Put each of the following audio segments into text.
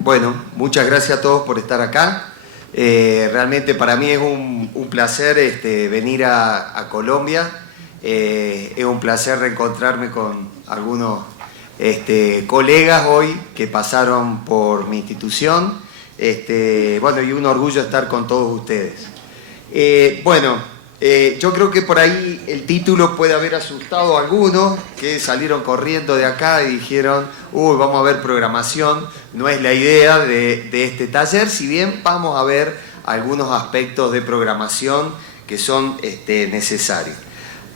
Bueno, muchas gracias a todos por estar acá. Realmente para mí es un placer venir a Colombia. Es un placer reencontrarme con algunos colegas hoy que pasaron por mi institución. Bueno, y un orgullo estar con todos ustedes. Yo creo que por ahí el título puede haber asustado a algunos que salieron corriendo de acá y dijeron, uy, vamos a ver programación. No es la idea de este taller, si bien vamos a ver algunos aspectos de programación que son necesarios.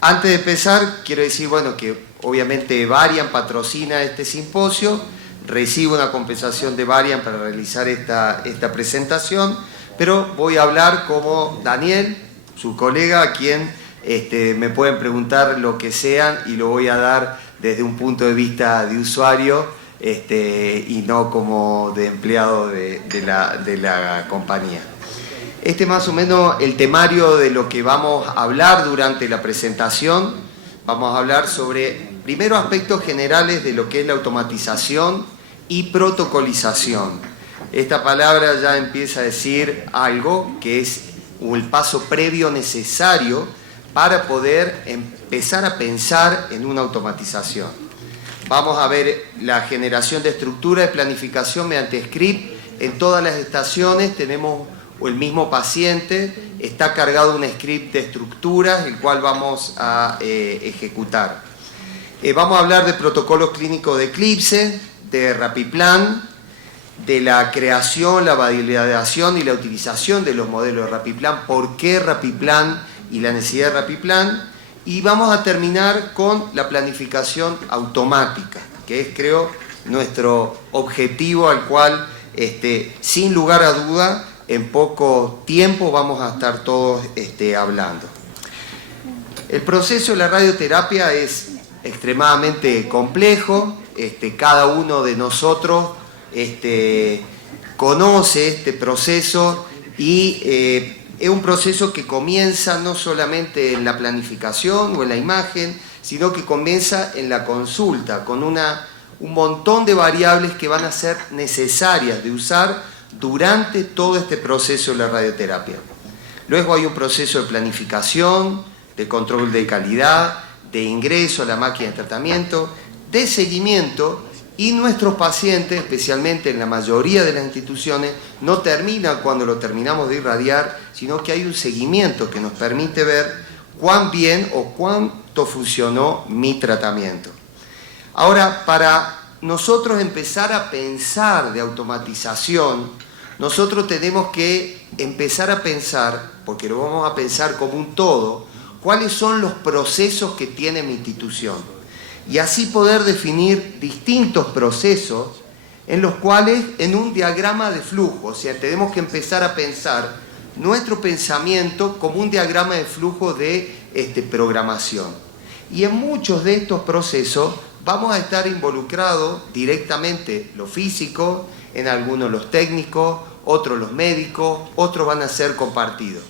Antes de empezar, quiero decir, bueno, que obviamente Varian patrocina este simposio, recibo una compensación de Varian para realizar esta presentación, pero voy a hablar como Daniel, su colega, a quien me pueden preguntar lo que sean y lo voy a dar desde un punto de vista de usuario y no como de empleado de la compañía. Más o menos el temario de lo que vamos a hablar durante la presentación. Vamos a hablar sobre, primero, aspectos generales de lo que es la automatización y protocolización. Esta palabra ya empieza a decir algo que es el paso previo necesario para poder empezar a pensar en una automatización. Vamos a ver la generación de estructura de planificación mediante script. En todas las estaciones tenemos el mismo paciente, está cargado un script de estructuras, el cual vamos a ejecutar. Vamos a hablar de protocolos clínicos de Eclipse, de RapidPlan, de la creación, la validación y la utilización de los modelos de RapidPlan, por qué RapidPlan y la necesidad de RapidPlan, y vamos a terminar con la planificación automática, que es, creo, nuestro objetivo al cual, sin lugar a duda, en poco tiempo vamos a estar todos hablando. El proceso de la radioterapia es extremadamente complejo, cada uno de nosotros conoce este proceso y es un proceso que comienza no solamente en la planificación o en la imagen, sino que comienza en la consulta, con un montón de variables que van a ser necesarias de usar durante todo este proceso de la radioterapia. Luego hay un proceso de planificación, de control de calidad, de ingreso a la máquina de tratamiento, de seguimiento. Y nuestros pacientes, especialmente en la mayoría de las instituciones, no terminan cuando lo terminamos de irradiar, sino que hay un seguimiento que nos permite ver cuán bien o cuánto funcionó mi tratamiento. Ahora, para nosotros empezar a pensar de automatización, nosotros tenemos que empezar a pensar, porque lo vamos a pensar como un todo, cuáles son los procesos que tiene mi institución. Y así poder definir distintos procesos en los cuales, en un diagrama de flujo, o sea, tenemos que empezar a pensar nuestro pensamiento como un diagrama de flujo de programación. Y en muchos de estos procesos vamos a estar involucrados directamente lo físico, en algunos los técnicos, otros los médicos, otros van a ser compartidos.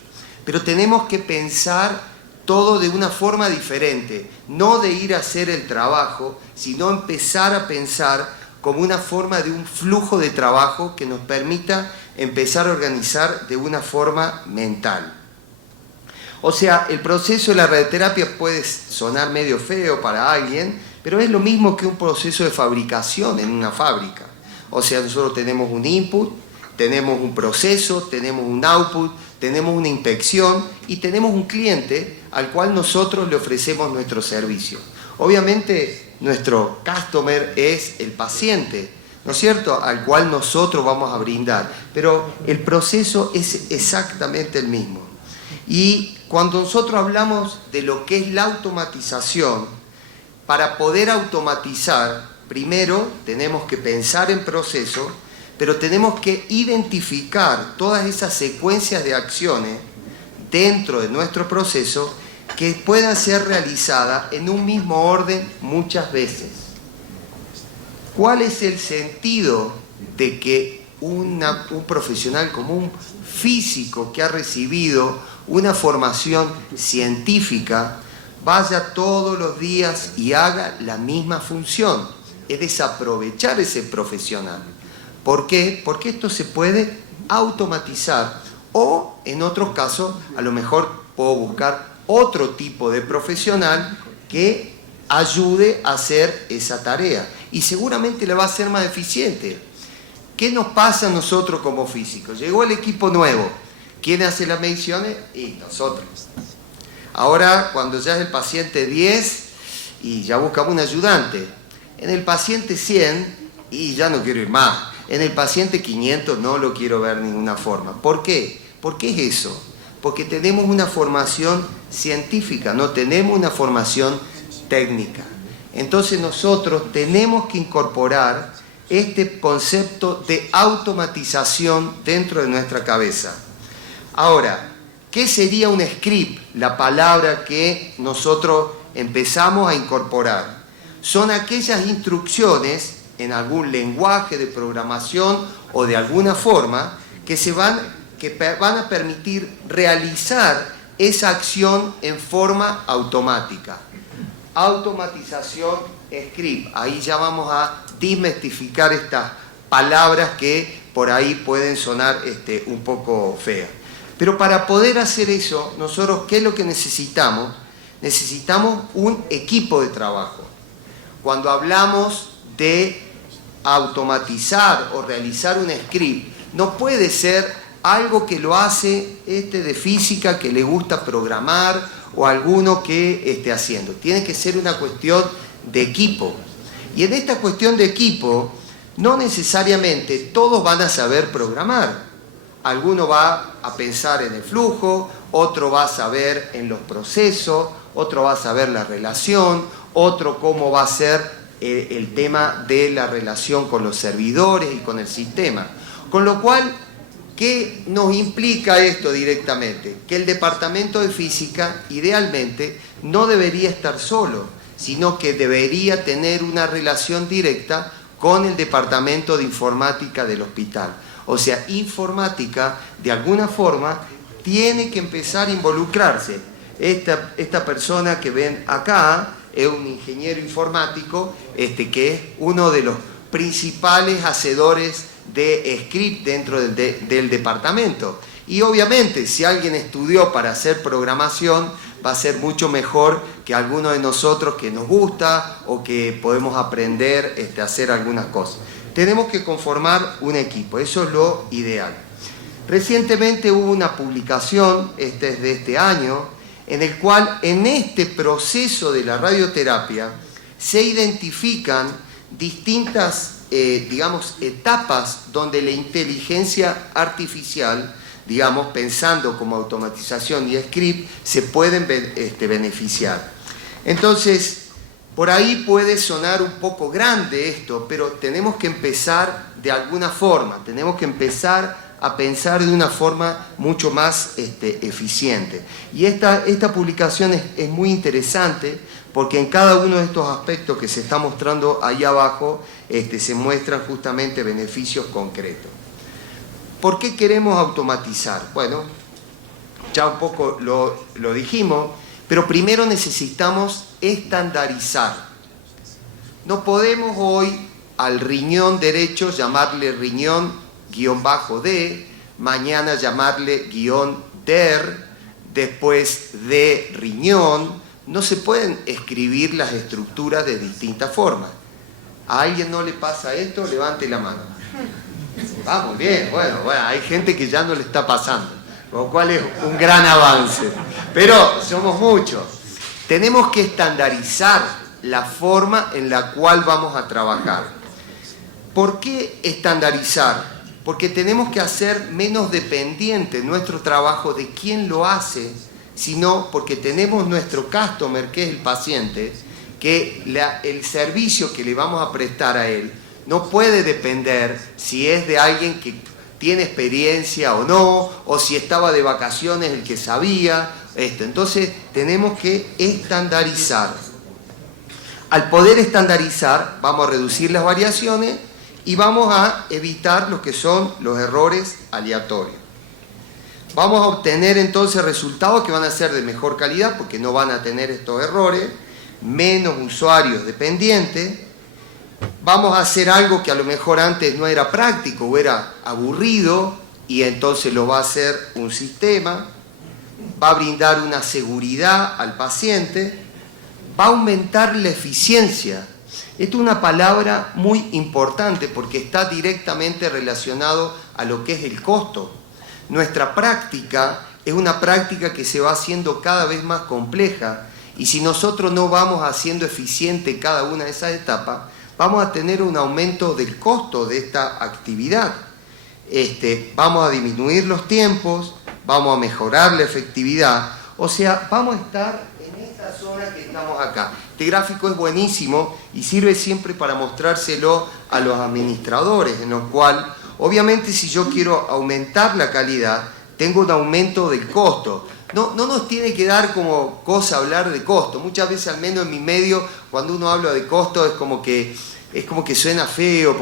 Pero tenemos que pensar todo de una forma diferente, no de ir a hacer el trabajo, sino empezar a pensar como una forma de un flujo de trabajo que nos permita empezar a organizar de una forma mental. O sea, el proceso de la radioterapia puede sonar medio feo para alguien, pero es lo mismo que un proceso de fabricación en una fábrica. O sea, nosotros tenemos un input, tenemos un proceso, tenemos un output, tenemos una inspección y tenemos un cliente al cual nosotros le ofrecemos nuestro servicio. Obviamente, nuestro customer es el paciente, ¿no es cierto?, al cual nosotros vamos a brindar, pero el proceso es exactamente el mismo. Y cuando nosotros hablamos de lo que es la automatización, para poder automatizar, primero tenemos que pensar en proceso, pero tenemos que identificar todas esas secuencias de acciones dentro de nuestro proceso que puedan ser realizadas en un mismo orden muchas veces. ¿Cuál es el sentido de que un profesional como un físico que ha recibido una formación científica vaya todos los días y haga la misma función. Es desaprovechar ese profesional. ¿Por qué? Porque esto se puede automatizar o, en otros casos, a lo mejor puedo buscar otro tipo de profesional que ayude a hacer esa tarea y seguramente le va a ser más eficiente. ¿Qué nos pasa a nosotros como físicos? Llegó el equipo nuevo. ¿Quién hace las mediciones? Y nosotros. Ahora, cuando ya es el paciente 10 y ya buscamos un ayudante. En el paciente 100 y ya no quiero ir más. En el paciente 500 no lo quiero ver de ninguna forma. ¿Por qué? ¿Por qué es eso? Porque tenemos una formación científica, no tenemos una formación técnica. Entonces nosotros tenemos que incorporar este concepto de automatización dentro de nuestra cabeza. Ahora, ¿qué sería un script? La palabra que nosotros empezamos a incorporar. Son aquellas instrucciones en algún lenguaje de programación o de alguna forma que van a permitir realizar esa acción en forma automática. Automatización, script. Ahí ya vamos a desmistificar estas palabras que por ahí pueden sonar un poco feas. Pero para poder hacer eso, nosotros, ¿qué es lo que necesitamos? Necesitamos un equipo de trabajo. Cuando hablamos de automatizar o realizar un script, no puede ser algo que lo hace de física que le gusta programar o alguno que esté haciendo. Tiene que ser una cuestión de equipo. Y en esta cuestión de equipo, no necesariamente todos van a saber programar. Alguno va a pensar en el flujo, otro va a saber en los procesos, otro va a saber la relación, otro cómo va a ser el tema de la relación con los servidores y con el sistema. Con lo cual, ¿qué nos implica esto directamente? Que el departamento de física, idealmente, no debería estar solo, sino que debería tener una relación directa con el departamento de informática del hospital. O sea, informática, de alguna forma, tiene que empezar a involucrarse. Esta persona que ven acá es un ingeniero informático que es uno de los principales hacedores de script dentro del departamento. Y obviamente, si alguien estudió para hacer programación, va a ser mucho mejor que alguno de nosotros que nos gusta o que podemos aprender a hacer algunas cosas. Tenemos que conformar un equipo, eso es lo ideal. Recientemente hubo una publicación, es de este año, en el cual en este proceso de la radioterapia se identifican distintas, etapas donde la inteligencia artificial, pensando como automatización y script, se pueden beneficiar. Entonces, por ahí puede sonar un poco grande esto, pero tenemos que empezar de alguna forma, tenemos que empezar a pensar de una forma mucho más eficiente. Y esta publicación es muy interesante porque en cada uno de estos aspectos que se está mostrando ahí abajo se muestran justamente beneficios concretos. ¿Por qué queremos automatizar? Bueno, ya un poco lo dijimos, pero primero necesitamos estandarizar. No podemos hoy al riñón derecho llamarle riñón-D, mañana llamarle -DER, después de riñón. No se pueden escribir las estructuras de distintas formas. ¿A alguien no le pasa esto? Levante la mano. Vamos, bien, bueno, hay gente que ya no le está pasando, lo cual es un gran avance. Pero somos muchos. Tenemos que estandarizar la forma en la cual vamos a trabajar. ¿Por qué estandarizar? Porque tenemos que hacer menos dependiente nuestro trabajo de quién lo hace, sino porque tenemos nuestro customer, que es el paciente, que el servicio que le vamos a prestar a él no puede depender si es de alguien que tiene experiencia o no, o si estaba de vacaciones el que sabía esto. Entonces tenemos que estandarizar. Al poder estandarizar, vamos a reducir las variaciones y vamos a evitar lo que son los errores aleatorios. Vamos a obtener entonces resultados que van a ser de mejor calidad porque no van a tener estos errores, menos usuarios dependientes. Vamos a hacer algo que a lo mejor antes no era práctico o era aburrido y entonces lo va a hacer un sistema. Va a brindar una seguridad al paciente, va a aumentar la eficiencia. Esta es una palabra muy importante porque está directamente relacionado a lo que es el costo. Nuestra práctica es una práctica que se va haciendo cada vez más compleja y si nosotros no vamos haciendo eficiente cada una de esas etapas, vamos a tener un aumento del costo de esta actividad. Vamos a disminuir los tiempos, vamos a mejorar la efectividad, o sea, vamos a estar en esta zona que estamos acá. Este gráfico es buenísimo y sirve siempre para mostrárselo a los administradores, en lo cual, obviamente, si yo quiero aumentar la calidad, tengo un aumento del costo. No nos tiene que dar como cosa hablar de costo. Muchas veces, al menos en mi medio, cuando uno habla de costo es como que suena feo,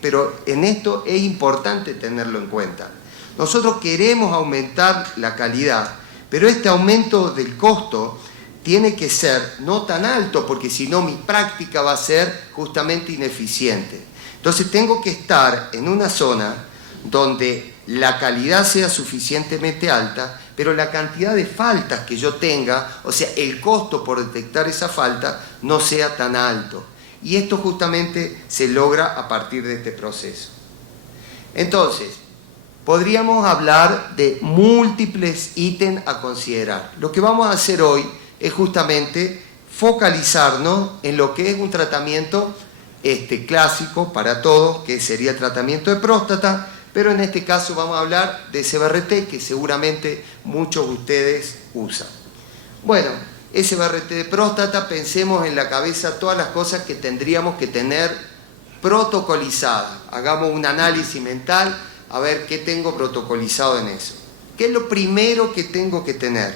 pero en esto es importante tenerlo en cuenta. Nosotros queremos aumentar la calidad, pero este aumento del costo tiene que ser no tan alto, porque si no mi práctica va a ser justamente ineficiente. Entonces tengo que estar en una zona donde la calidad sea suficientemente alta, pero la cantidad de faltas que yo tenga, o sea, el costo por detectar esa falta, no sea tan alto. Y esto justamente se logra a partir de este proceso. Entonces, podríamos hablar de múltiples ítems a considerar. Lo que vamos a hacer hoy es justamente focalizarnos en lo que es un tratamiento clásico para todos, que sería el tratamiento de próstata, pero en este caso vamos a hablar de SBRT, que seguramente muchos de ustedes usan. Bueno, SBRT de próstata, pensemos en la cabeza todas las cosas que tendríamos que tener protocolizadas. Hagamos un análisis mental a ver qué tengo protocolizado en eso. ¿Qué es lo primero que tengo que tener?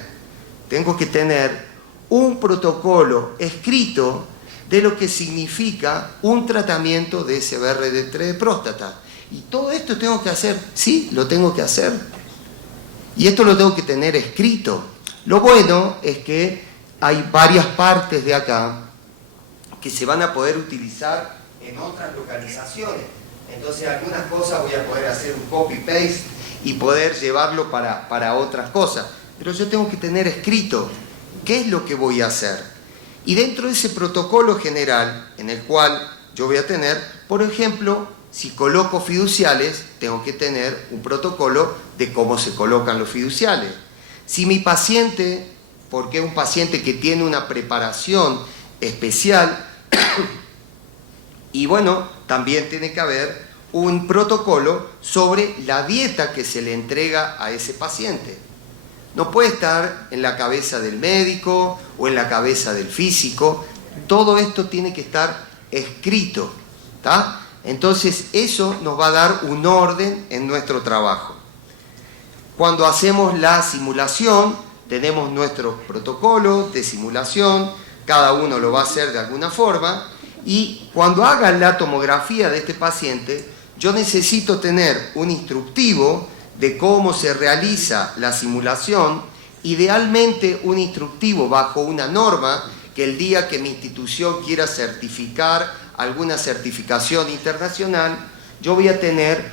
Tengo que tener un protocolo escrito de lo que significa un tratamiento de SBRT de próstata. ¿Y todo esto tengo que hacer? Sí, lo tengo que hacer. Y esto lo tengo que tener escrito. Lo bueno es que hay varias partes de acá que se van a poder utilizar en otras localizaciones. Entonces algunas cosas voy a poder hacer un copy-paste y poder llevarlo para otras cosas. Pero yo tengo que tener escrito qué es lo que voy a hacer. Y dentro de ese protocolo general, en el cual yo voy a tener, por ejemplo, si coloco fiduciales, tengo que tener un protocolo de cómo se colocan los fiduciales. Si mi paciente, porque es un paciente que tiene una preparación especial, y bueno, también tiene que haber un protocolo sobre la dieta que se le entrega a ese paciente. No puede estar en la cabeza del médico o en la cabeza del físico. Todo esto tiene que estar escrito, ¿tá? Entonces eso nos va a dar un orden en nuestro trabajo. Cuando hacemos la simulación, tenemos nuestro protocolo de simulación, cada uno lo va a hacer de alguna forma, y cuando haga la tomografía de este paciente, yo necesito tener un instructivo de cómo se realiza la simulación, idealmente un instructivo bajo una norma que el día que mi institución quiera certificar alguna certificación internacional, yo voy a tener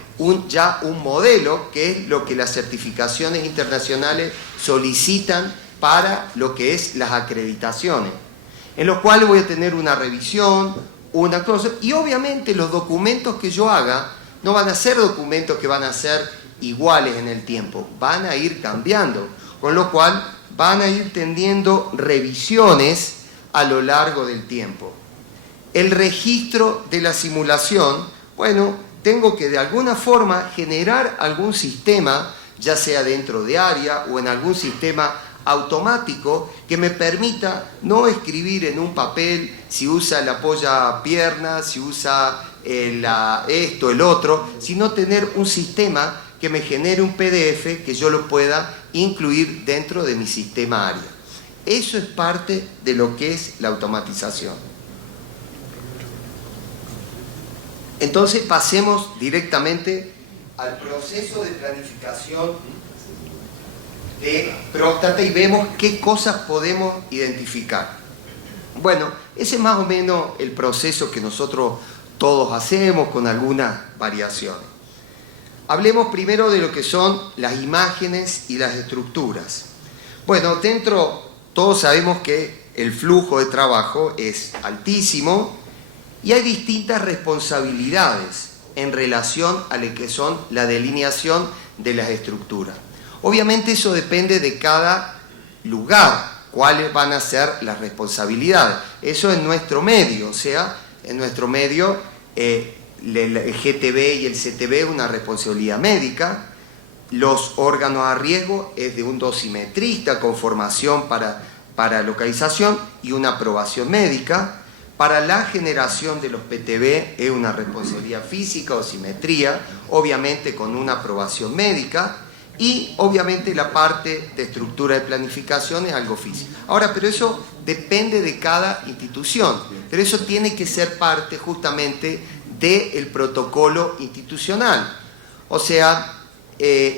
ya un modelo, que es lo que las certificaciones internacionales solicitan para lo que es las acreditaciones, en los cuales voy a tener una revisión, una cosa, y obviamente los documentos que yo haga no van a ser documentos que van a ser iguales en el tiempo, van a ir cambiando, con lo cual van a ir teniendo revisiones a lo largo del tiempo. El registro de la simulación, bueno, tengo que de alguna forma generar algún sistema, ya sea dentro de área o en algún sistema automático que me permita no escribir en un papel si usa el apoyapierna, si usa esto, el otro, sino tener un sistema que me genere un PDF que yo lo pueda incluir dentro de mi sistema área. Eso es parte de lo que es la automatización. Entonces pasemos directamente al proceso de planificación de próstata y vemos qué cosas podemos identificar. Bueno, ese es más o menos el proceso que nosotros todos hacemos con algunas variaciones. Hablemos primero de lo que son las imágenes y las estructuras. Bueno, todos sabemos que el flujo de trabajo es altísimo y hay distintas responsabilidades en relación a lo que son la delineación de las estructuras. Obviamente eso depende de cada lugar, cuáles van a ser las responsabilidades. Eso en nuestro medio, o sea, en nuestro medio el GTB y el CTB es una responsabilidad médica. Los órganos a riesgo es de un dosimetrista con formación para localización y una aprobación médica. Para la generación de los PTB es una responsabilidad física o simetría, obviamente con una aprobación médica, y obviamente la parte de estructura de planificación es algo físico. Ahora, pero eso depende de cada institución, pero eso tiene que ser parte justamente del protocolo institucional. O sea,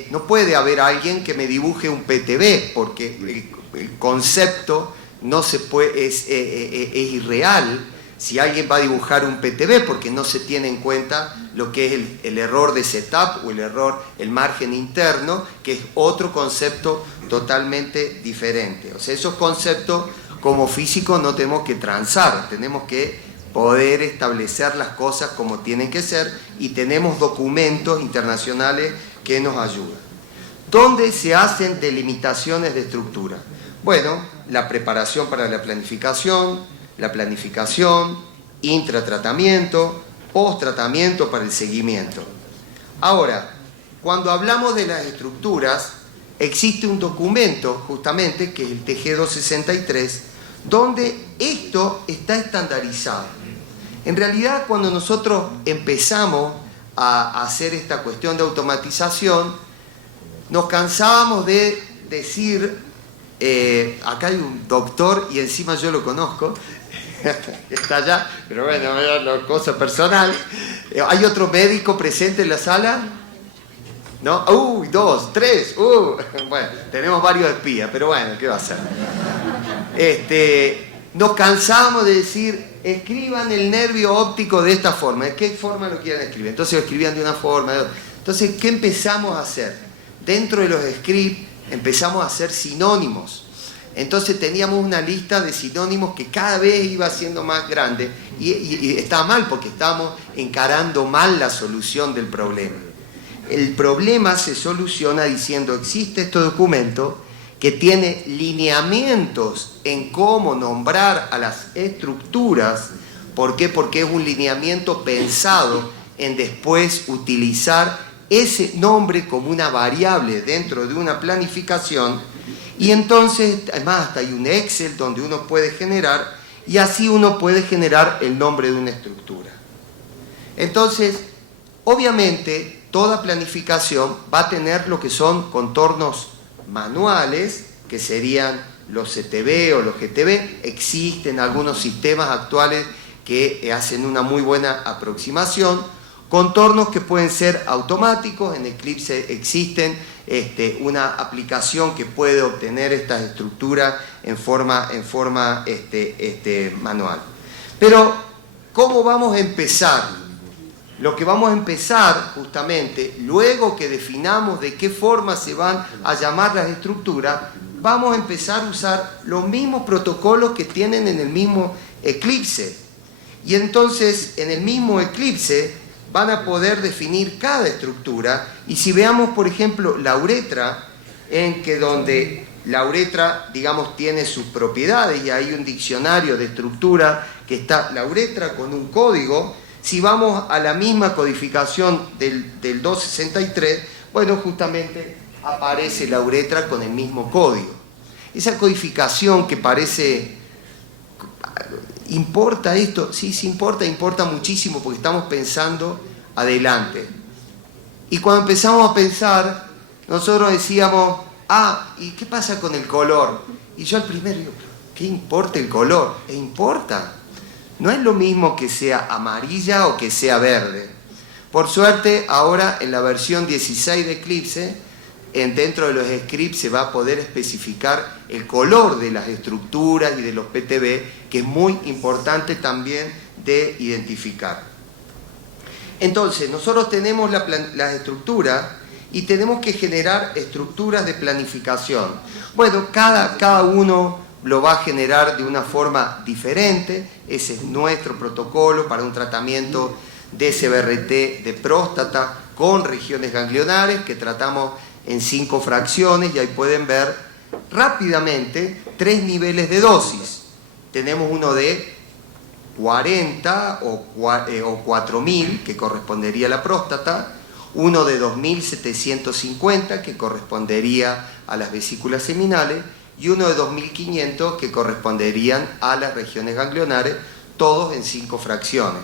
no puede haber alguien que me dibuje un PTB, porque el concepto no se puede, es irreal si alguien va a dibujar un PTB, porque no se tiene en cuenta lo que es el error de setup o el margen interno, que es otro concepto totalmente diferente. O sea, esos conceptos como físicos no tenemos que transar, tenemos que poder establecer las cosas como tienen que ser, y tenemos documentos internacionales que nos ayudan. ¿Dónde se hacen delimitaciones de estructura? Bueno, la preparación para la planificación, intratratamiento, post-tratamiento para el seguimiento. Ahora, cuando hablamos de las estructuras, existe un documento justamente que es el TG263, donde esto está estandarizado. En realidad, cuando nosotros empezamos a hacer esta cuestión de automatización, nos cansábamos de decir, acá hay un doctor y encima yo lo conozco, está allá, pero bueno, es cosa personal. ¿Hay otro médico presente en la sala? ¿No? Uy, 2, 3, bueno, tenemos varios espías, pero bueno, ¿qué va a hacer? Nos cansamos de decir, escriban el nervio óptico de esta forma. ¿De qué forma lo quieren escribir? Entonces lo escribían de una forma, de otra. Entonces, ¿qué empezamos a hacer? Dentro de los scripts empezamos a hacer sinónimos. Entonces teníamos una lista de sinónimos que cada vez iba siendo más grande y estaba mal porque estábamos encarando mal la solución del problema. El problema se soluciona diciendo, existe este documento que tiene lineamientos en cómo nombrar a las estructuras. ¿Por qué? Porque es un lineamiento pensado en después utilizar ese nombre como una variable dentro de una planificación. Y entonces, además, hasta hay un Excel donde uno puede generar, y así uno puede generar el nombre de una estructura. Entonces, obviamente, toda planificación va a tener lo que son contornos manuales, que serían los CTB o los GTB. Existen algunos sistemas actuales que hacen una muy buena aproximación. Contornos que pueden ser automáticos. En Eclipse existen una aplicación que puede obtener estas estructuras en forma manual. Pero, ¿cómo vamos a empezar? Lo que vamos a empezar justamente, luego que definamos de qué forma se van a llamar las estructuras, vamos a empezar a usar los mismos protocolos que tienen en el mismo Eclipse. Y entonces, en el mismo Eclipse, van a poder definir cada estructura. Y si veamos, por ejemplo, la uretra, en que donde la uretra, digamos, tiene sus propiedades, y hay un diccionario de estructura que está la uretra con un código. Si vamos a la misma codificación del 263, bueno, justamente aparece la uretra con el mismo código. Esa codificación que parece... ¿Importa esto? Sí, sí importa muchísimo porque estamos pensando adelante. Y cuando empezamos a pensar, nosotros decíamos, ¿y qué pasa con el color? Y yo al primero digo, ¿qué importa el color? Importa. No es lo mismo que sea amarilla o que sea verde. Por suerte, ahora en la versión 16 de Eclipse, dentro de los scripts se va a poder especificar el color de las estructuras y de los PTB, que es muy importante también de identificar. Entonces, nosotros tenemos las estructuras y tenemos que generar estructuras de planificación. Bueno, cada uno lo va a generar de una forma diferente. Ese es nuestro protocolo para un tratamiento de CBRT de próstata con regiones ganglionares, que tratamos en 5 fracciones, y ahí pueden ver rápidamente 3 niveles de dosis. Tenemos uno de 40 o 4000, que correspondería a la próstata, uno de 2750, que correspondería a las vesículas seminales, y uno de 2500, que corresponderían a las regiones ganglionares, todos en 5 fracciones.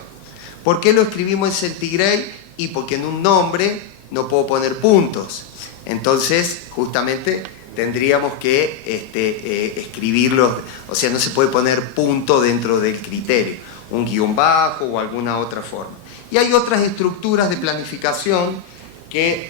¿Por qué lo escribimos en centigrade? Y porque en un nombre no puedo poner puntos. Entonces, justamente, tendríamos que escribirlo, o sea, no se puede poner punto dentro del criterio, un guión bajo o alguna otra forma. Y hay otras estructuras de planificación que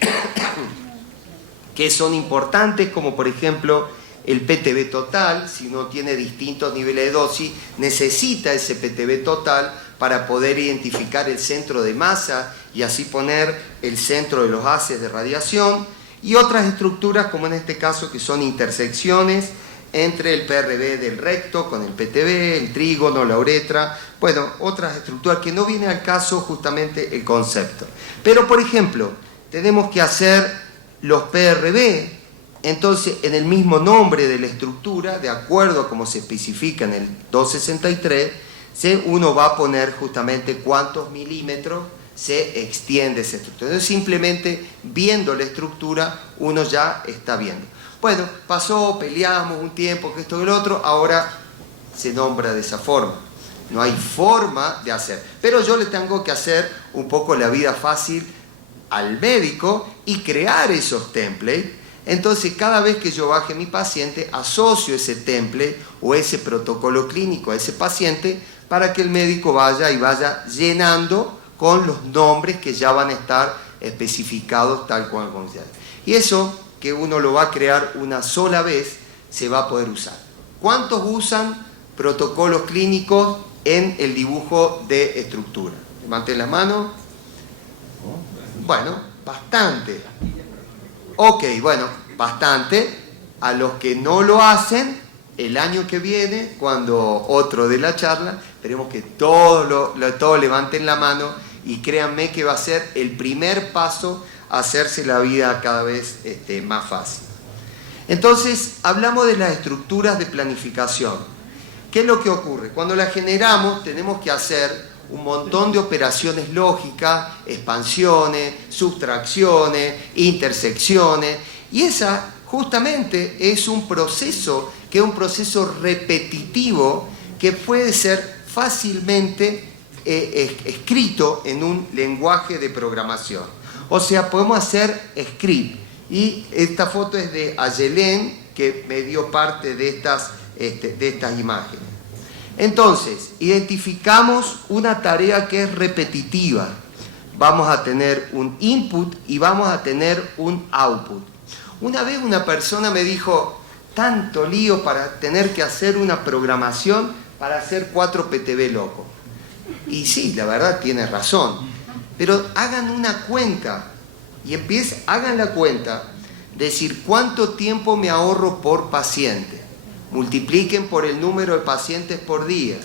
son importantes, como por ejemplo el PTB total. Si uno tiene distintos niveles de dosis, necesita ese PTB total para poder identificar el centro de masa y así poner el centro de los haces de radiación. Y otras estructuras, como en este caso, que son intersecciones entre el PRB del recto con el PTB, el trígono, la uretra. Bueno, otras estructuras que no viene al caso justamente el concepto. Pero, por ejemplo, tenemos que hacer los PRB, entonces en el mismo nombre de la estructura, de acuerdo a como se especifica en el 263, uno va a poner justamente cuántos milímetros se extiende esa estructura. Entonces, simplemente viendo la estructura, uno ya está viendo. Bueno, pasó, peleamos un tiempo, que esto y lo otro, ahora se nombra de esa forma. No hay forma de hacer. Pero yo le tengo que hacer un poco la vida fácil al médico y crear esos templates. Entonces, cada vez que yo baje mi paciente, asocio ese template o ese protocolo clínico a ese paciente para que el médico vaya llenando con los nombres que ya van a estar especificados tal cual como se hace. Y eso, que uno lo va a crear una sola vez, se va a poder usar. ¿Cuántos usan protocolos clínicos en el dibujo de estructura? Levanten la mano. Bueno, bastante. Ok, bueno, bastante. A los que no lo hacen, el año que viene, cuando otro de la charla, esperemos que todos levanten la mano, y créanme que va a ser el primer paso a hacerse la vida cada vez más fácil. Entonces, hablamos de las estructuras de planificación. ¿Qué es lo que ocurre? Cuando las generamos, tenemos que hacer un montón de operaciones lógicas, expansiones, sustracciones, intersecciones, y esa justamente es un proceso que es un proceso repetitivo que puede ser fácilmente escrito en un lenguaje de programación. O sea, podemos hacer script. Y esta foto es de Ayelén, que me dio parte de estas imágenes. Entonces, identificamos una tarea que es repetitiva. Vamos a tener un input y vamos a tener un output. Una vez una persona me dijo, tanto lío para tener que hacer una programación para hacer 4 PTB locos. Y sí, la verdad tiene razón. Pero hagan una cuenta y hagan la cuenta de decir cuánto tiempo me ahorro por paciente. Multipliquen por el número de pacientes por día,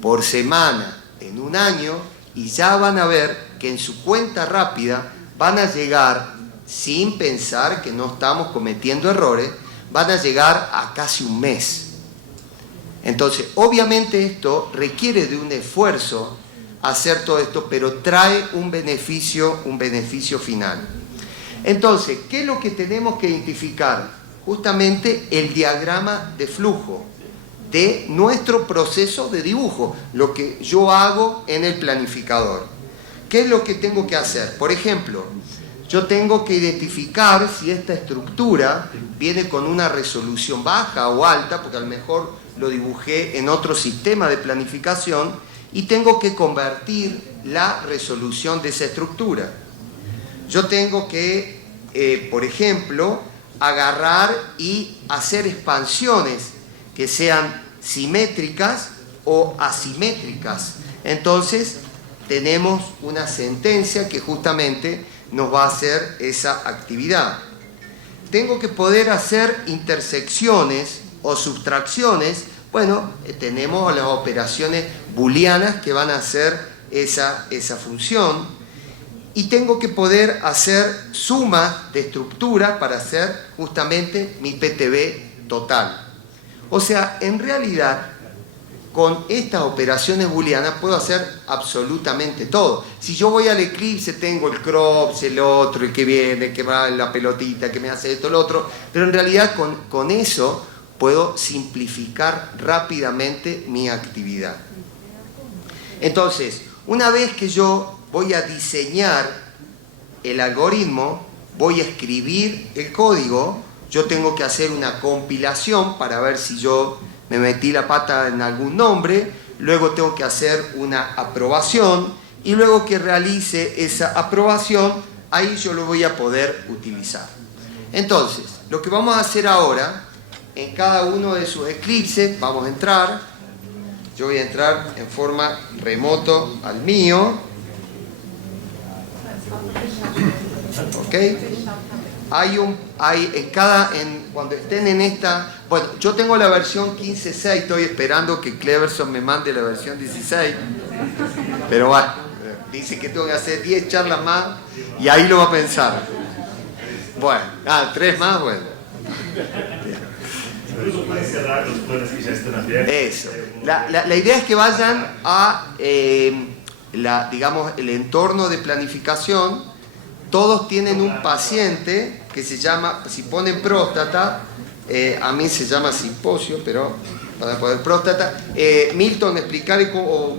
por semana, en un año, y ya van a ver que en su cuenta rápida van a llegar, sin pensar que no estamos cometiendo errores, van a llegar a casi un mes. Entonces, obviamente esto requiere de un esfuerzo hacer todo esto, pero trae un beneficio final. Entonces, ¿qué es lo que tenemos que identificar? Justamente el diagrama de flujo de nuestro proceso de dibujo, lo que yo hago en el planificador. ¿Qué es lo que tengo que hacer? Por ejemplo, yo tengo que identificar si esta estructura viene con una resolución baja o alta, porque a lo mejor lo dibujé en otro sistema de planificación, y tengo que convertir la resolución de esa estructura. Yo tengo que por ejemplo, agarrar y hacer expansiones que sean simétricas o asimétricas. Entonces, tenemos una sentencia que justamente nos va a hacer esa actividad. Tengo que poder hacer intersecciones o subtracciones. Bueno, tenemos las operaciones booleanas que van a hacer esa función. Y tengo que poder hacer sumas de estructura para hacer justamente mi PTB total. O sea, en realidad, con estas operaciones booleanas puedo hacer absolutamente todo. Si yo voy al Eclipse, tengo el crops, el otro, el que viene, que va en la pelotita, que me hace esto, el otro. Pero en realidad con eso puedo simplificar rápidamente mi actividad. Entonces, una vez que yo voy a diseñar el algoritmo, voy a escribir el código, yo tengo que hacer una compilación para ver si yo me metí la pata en algún nombre, luego tengo que hacer una aprobación y luego que realice esa aprobación, ahí yo lo voy a poder utilizar. Entonces, lo que vamos a hacer ahora, en cada uno de sus eclipses, vamos a entrar, yo voy a entrar en forma remoto al mío, ¿ok? Cuando estén en esta, bueno, yo tengo la versión 15.6, estoy esperando que Cleverson me mande la versión 16, pero bueno, dice que tengo que hacer 10 charlas más y ahí lo va a pensar. Bueno, 3 más, bueno. Eso. La idea es que vayan a, digamos, el entorno de planificación. Todos tienen un paciente que se llama, si ponen próstata, a mí se llama simposio, pero para poder próstata. Milton, explicarle cómo...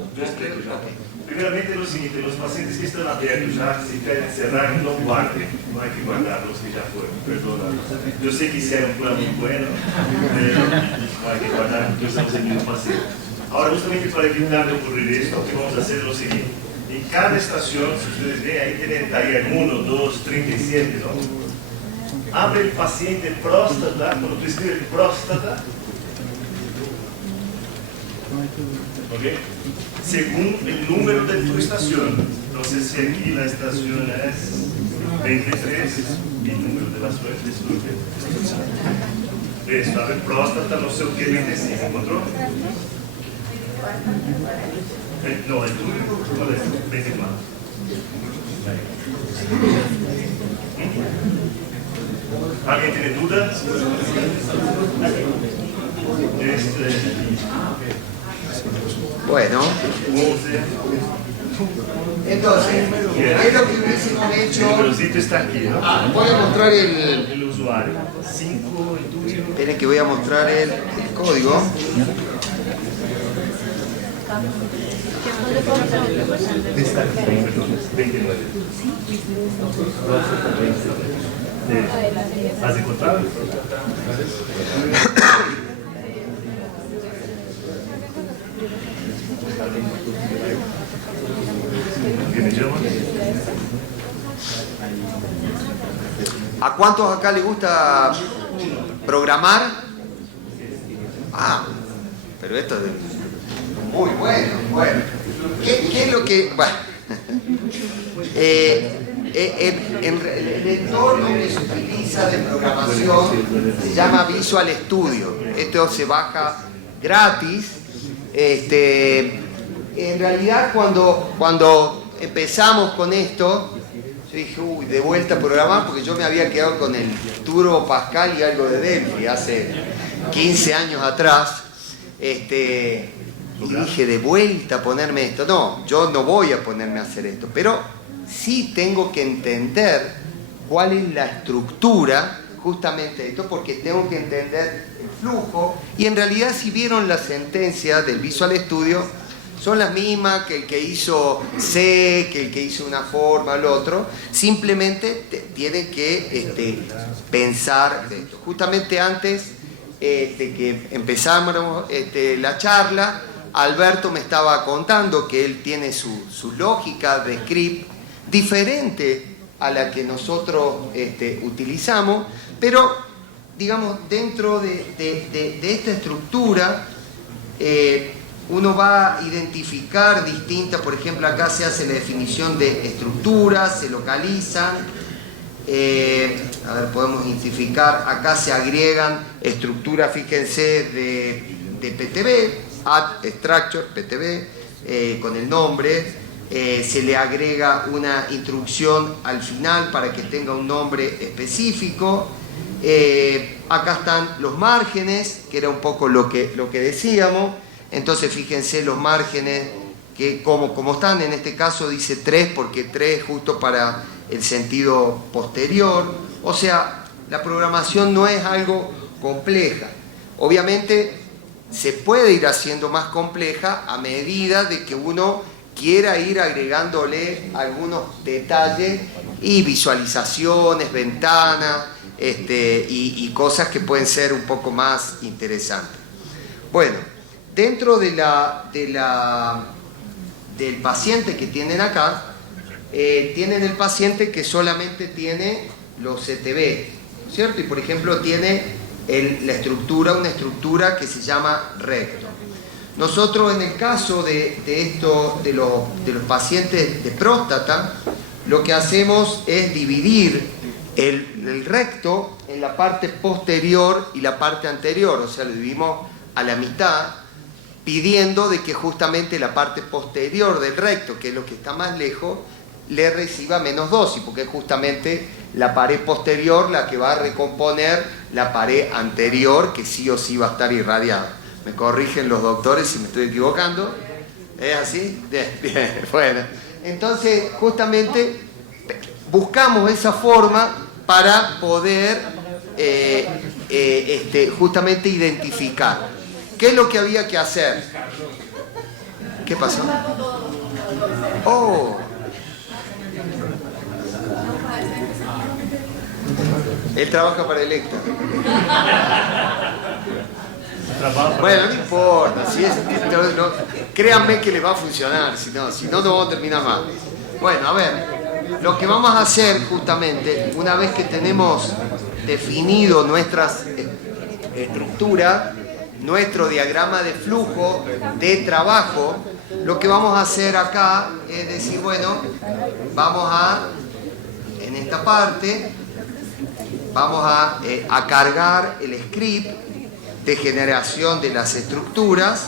Primeramente lo siguiente, los pacientes que están abiertos ya, si quieren cerrar, no guarden, no hay que guardar los que ya fueron, perdón. Yo sé que hicieron un plan muy bueno, pero no hay que guardar, porque estamos en el mismo paciente. Ahora, justamente para evitar de ocurrir esto, lo que vamos a hacer es lo siguiente. En cada estación, si ustedes ven, ahí tienen taller 1, 2, 37, ¿no? Abre el paciente próstata, cuando tú escribes próstata, ¿ok? Según el número de tu estación. Entonces, si aquí la estación es 23, el número de la suerte es esto, a ver, próstata, no sé qué, 25, ¿encontró? No, el tuyo, ¿cuál es? 24. ¿Alguien tiene dudas? Bueno, entonces, ¿qué es lo que hubiésemos hecho? El numerocito está aquí, ¿no? Voy a mostrar el usuario. 5, el tuyo. Esperen que voy a mostrar el código. Está aquí, perdón, 29. ¿Has encontrado? ¿Quién me llama? ¿A cuántos acá les gusta programar? Pero esto es muy bueno, bueno. ¿Qué es lo que...? Bueno. El entorno que se utiliza de programación se llama Visual Studio. Esto se baja gratis. En realidad cuando empezamos con esto, yo dije, uy, de vuelta a programar, porque yo me había quedado con el Turbo Pascal y algo de Delphi hace 15 años atrás. Y dije, de vuelta a ponerme esto. No, yo no voy a ponerme a hacer esto, pero sí tengo que entender cuál es la estructura justamente de esto, porque tengo que entender el flujo. Y en realidad, si vieron la sentencia del Visual Studio, son las mismas que el que hizo C, que el que hizo una forma, el otro. Simplemente tienen que pensar de esto. Justamente antes de que empezáramos la charla, Alberto me estaba contando que él tiene su lógica de script diferente a la que nosotros utilizamos, pero digamos dentro de esta estructura uno va a identificar distintas, por ejemplo acá se hace la definición de estructuras, se localizan, a ver, podemos identificar, acá se agregan estructuras, fíjense, de PTB, Add Structure, PTB, con el nombre, se le agrega una instrucción al final para que tenga un nombre específico. Acá están los márgenes, que era un poco lo que decíamos. Entonces fíjense los márgenes que como están, en este caso dice 3 porque 3 es justo para el sentido posterior. O sea, la programación no es algo compleja. Obviamente se puede ir haciendo más compleja a medida de que uno quiera ir agregándole algunos detalles y visualizaciones, ventanas y cosas que pueden ser un poco más interesantes. Bueno, dentro del paciente que tienen acá, tienen el paciente que solamente tiene los CTB, ¿cierto? Y por ejemplo tiene una estructura que se llama recto. Nosotros en el caso de los pacientes de próstata, lo que hacemos es dividir el recto en la parte posterior y la parte anterior, o sea, lo dividimos a la mitad, pidiendo de que justamente la parte posterior del recto, que es lo que está más lejos, le reciba menos dosis, porque es justamente la pared posterior la que va a recomponer la pared anterior, que sí o sí va a estar irradiada. Me corrigen los doctores si me estoy equivocando. ¿Es así? Bien, bien, bueno. Entonces, justamente, buscamos esa forma para poder justamente identificar. ¿Qué es lo que había que hacer? ¿Qué pasó? ¡Oh! Él trabaja para Electa. Bueno, no importa, créanme que les va a funcionar, si no vamos a terminar mal. Bueno, a ver, lo que vamos a hacer justamente, una vez que tenemos definido nuestras estructuras, nuestro diagrama de flujo de trabajo, lo que vamos a hacer acá es decir, bueno, en esta parte, vamos a cargar el script de generación de las estructuras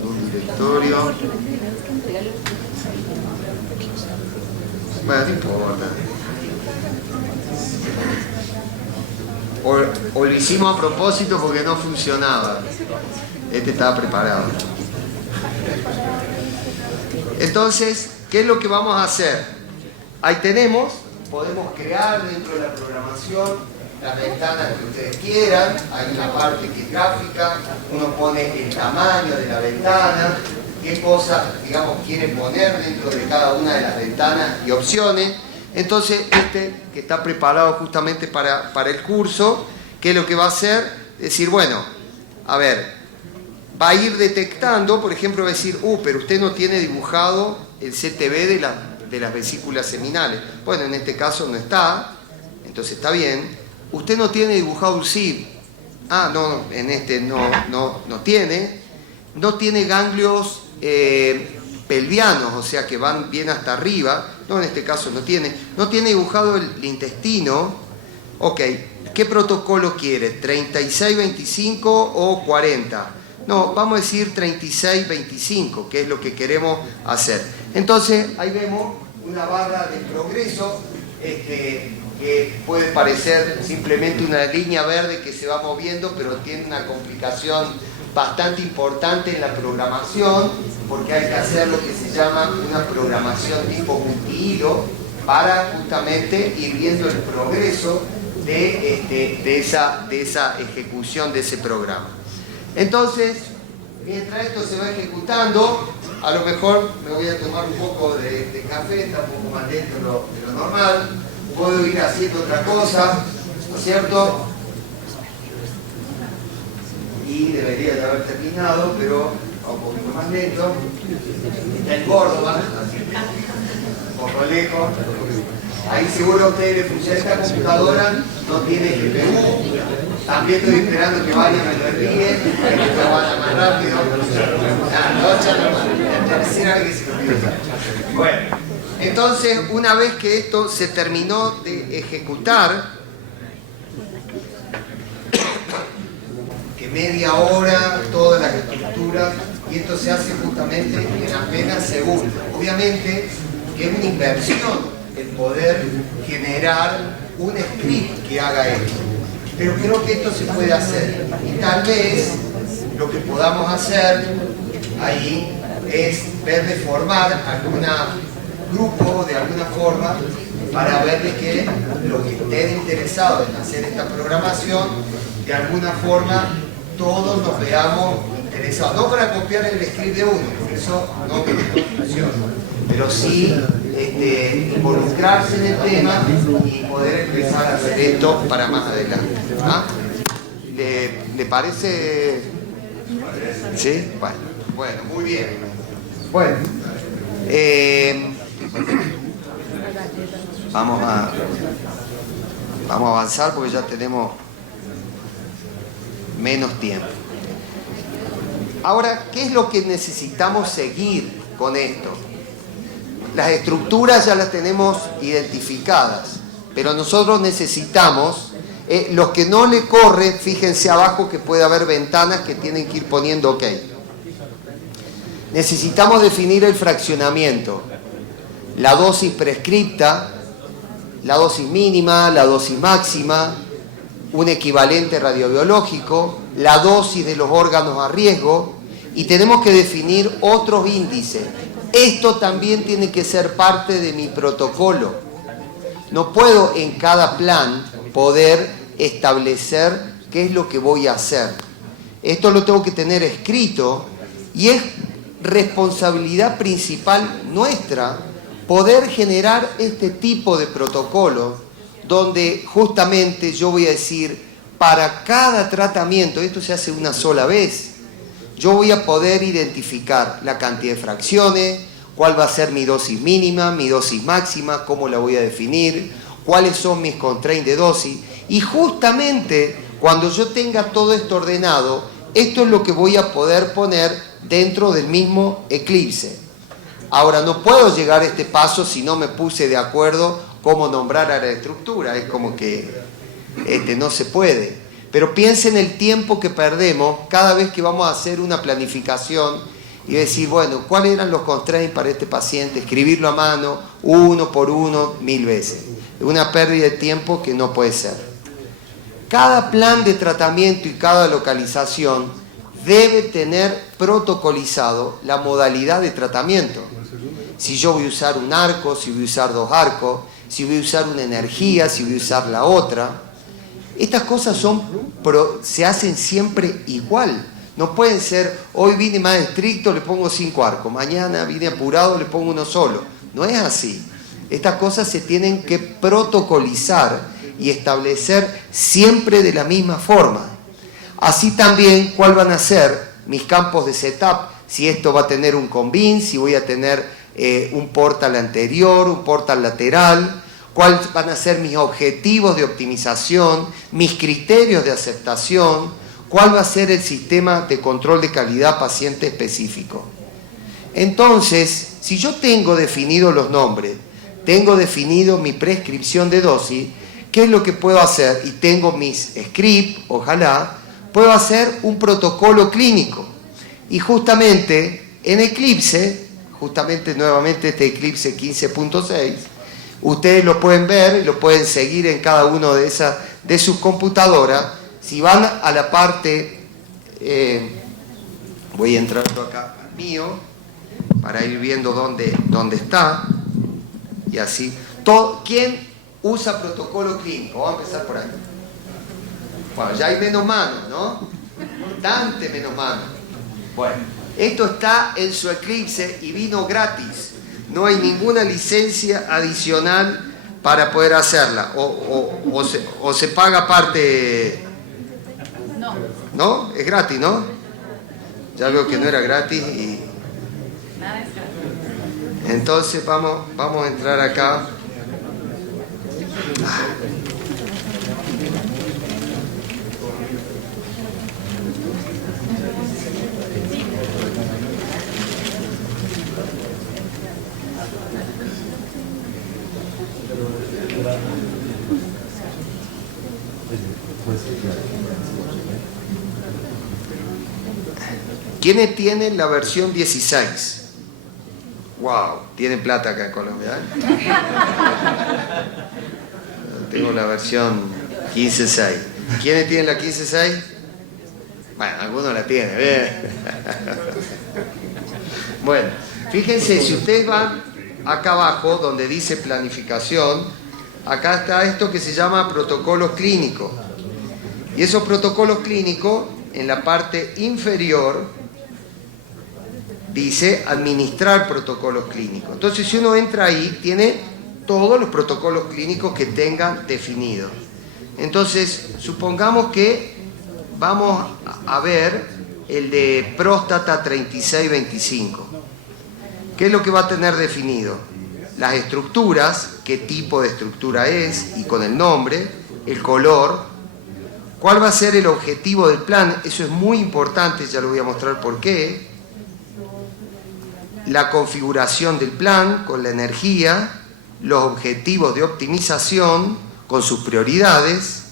con un directorio. Bueno, no importa. O lo hicimos a propósito porque no funcionaba. Este estaba preparado. Entonces, ¿qué es lo que vamos a hacer? Ahí podemos crear dentro de la programación las ventanas que ustedes quieran. Hay una parte que es gráfica, uno pone el tamaño de la ventana, qué cosas, digamos, quiere poner dentro de cada una de las ventanas y opciones. Entonces, que está preparado justamente para el curso, ¿qué es lo que va a hacer? Decir, bueno, a ver, va a ir detectando, por ejemplo, va a decir, pero usted no tiene dibujado el CTB de las vesículas seminales. Bueno, en este caso no está, entonces está bien. Usted no tiene dibujado un SIB. No, en este no tiene. No tiene ganglios pelvianos, o sea que van bien hasta arriba. No, en este caso no tiene. No tiene dibujado el intestino. Ok, ¿qué protocolo quiere? ¿36, 25 o 40? No, vamos a decir 36, 25, que es lo que queremos hacer. Entonces, ahí vemos una barra de progreso que puede parecer simplemente una línea verde que se va moviendo, pero tiene una complicación bastante importante en la programación, porque hay que hacer lo que se llama una programación tipo multihilo para justamente ir viendo el progreso de esa ejecución de ese programa. Entonces, mientras esto se va ejecutando, a lo mejor me voy a tomar un poco de café, está un poco más lento de lo normal, puedo ir haciendo otra cosa, ¿no es cierto? Y debería de haber terminado, pero un poquito más lento. Está en Córdoba, un poco lejos. Ahí seguro a ustedes les funciona esta computadora, no tiene GPU. También estoy esperando que vayan a lo ríen, para que esto vaya más rápido. La tercera vez que se lo pido. Bueno, entonces una vez que esto se terminó de ejecutar, que media hora, todas las estructuras, y esto se hace justamente en apenas segundos. Obviamente que es una inversión el poder generar un script que haga esto. Pero creo que esto se puede hacer. Y tal vez lo que podamos hacer ahí es ver de formar algún grupo de alguna forma para ver de que los que estén interesados en hacer esta programación, de alguna forma todos nos veamos interesados. No para copiar el script de uno, porque eso no funciona. Pero sí involucrarse en el tema y poder empezar a hacer esto para más adelante. ¿Ah? ¿Le parece? ¿Sí? Bueno, muy bien. Bueno, vamos a avanzar porque ya tenemos menos tiempo. Ahora, ¿qué es lo que necesitamos seguir con esto? Las estructuras ya las tenemos identificadas, pero nosotros necesitamos, los que no le corre, fíjense abajo que puede haber ventanas que tienen que ir poniendo OK. Necesitamos definir el fraccionamiento, la dosis prescripta, la dosis mínima, la dosis máxima, un equivalente radiobiológico, la dosis de los órganos a riesgo, y tenemos que definir otros índices. Esto también tiene que ser parte de mi protocolo. No puedo en cada plan poder establecer qué es lo que voy a hacer. Esto lo tengo que tener escrito y es responsabilidad principal nuestra poder generar este tipo de protocolo donde justamente yo voy a decir, para cada tratamiento, esto se hace una sola vez, yo voy a poder identificar la cantidad de fracciones, cuál va a ser mi dosis mínima, mi dosis máxima, cómo la voy a definir, cuáles son mis constraints de dosis. Y justamente cuando yo tenga todo esto ordenado, esto es lo que voy a poder poner dentro del mismo Eclipse. Ahora, no puedo llegar a este paso si no me puse de acuerdo cómo nombrar a la estructura. Es como que no se puede. Pero piensen el tiempo que perdemos cada vez que vamos a hacer una planificación y decir, bueno, ¿cuáles eran los constraints para este paciente? Escribirlo a mano, uno por uno, 1000 veces. Es una pérdida de tiempo que no puede ser. Cada plan de tratamiento y cada localización debe tener protocolizado la modalidad de tratamiento. Si yo voy a usar un arco, si voy a usar 2 arcos, si voy a usar una energía, si voy a usar la otra. Estas cosas se hacen siempre igual. No pueden ser, hoy vine más estricto, le pongo 5 arcos, mañana vine apurado, le pongo uno solo. No es así. Estas cosas se tienen que protocolizar y establecer siempre de la misma forma. Así también, ¿cuál van a ser mis campos de setup? Si esto va a tener un combin, si voy a tener un portal anterior, un portal lateral, cuáles van a ser mis objetivos de optimización, mis criterios de aceptación, cuál va a ser el sistema de control de calidad paciente específico. Entonces, si yo tengo definidos los nombres, tengo definido mi prescripción de dosis, ¿qué es lo que puedo hacer? Y tengo mis scripts, ojalá, puedo hacer un protocolo clínico. Y justamente en Eclipse, nuevamente este Eclipse 15.6, ustedes lo pueden ver y lo pueden seguir en cada uno de sus computadoras. Si van a la parte, voy entrando acá al mío, para ir viendo dónde está, y así. ¿Quién usa protocolo clínico? Vamos a empezar por ahí. Bueno, ya hay menos manos, ¿no? Bastante menos manos. Bueno, esto está en su Eclipse y vino gratis. No hay ninguna licencia adicional para poder hacerla. O se paga aparte. No. ¿No? Es gratis, ¿no? Ya veo que no era gratis y... Nada es gratis. Entonces vamos a entrar acá. ¿Quiénes tienen la versión 16? Wow, tienen plata acá en Colombia, ¿eh? Tengo la versión 15.6. ¿Quiénes tienen la 15.6? Bueno, algunos la tienen, bien. Bueno, fíjense, si ustedes van acá abajo donde dice planificación, acá está esto que se llama protocolos clínicos. Y esos protocolos clínicos, en la parte inferior, dice administrar protocolos clínicos. Entonces, si uno entra ahí, tiene todos los protocolos clínicos que tengan definidos. Entonces, supongamos que vamos a ver el de próstata 3625. ¿Qué es lo que va a tener definido? Las estructuras, qué tipo de estructura es y con el nombre, el color, cuál va a ser el objetivo del plan, eso es muy importante, ya lo voy a mostrar por qué. La configuración del plan con la energía, los objetivos de optimización con sus prioridades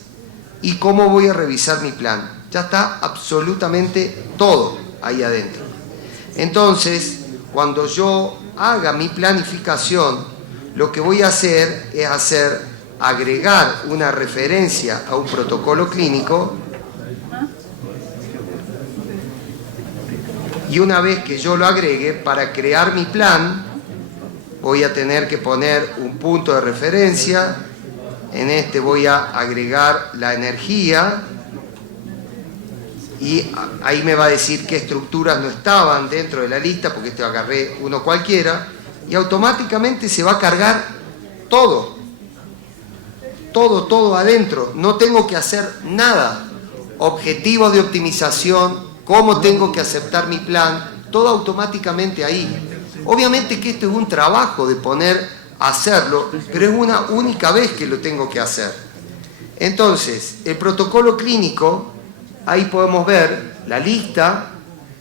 y cómo voy a revisar mi plan. Ya está absolutamente todo ahí adentro. Entonces, cuando yo haga mi planificación, lo que voy a hacer es agregar una referencia a un protocolo clínico. Y una vez que yo lo agregue, para crear mi plan, voy a tener que poner un punto de referencia. En este voy a agregar la energía. Y ahí me va a decir qué estructuras no estaban dentro de la lista, porque este agarré uno cualquiera. Y automáticamente se va a cargar todo. Todo adentro. No tengo que hacer nada. Objetivos de optimización, cómo tengo que aceptar mi plan, todo automáticamente ahí. Obviamente que esto es un trabajo de hacerlo, pero es una única vez que lo tengo que hacer. Entonces, el protocolo clínico, ahí podemos ver la lista,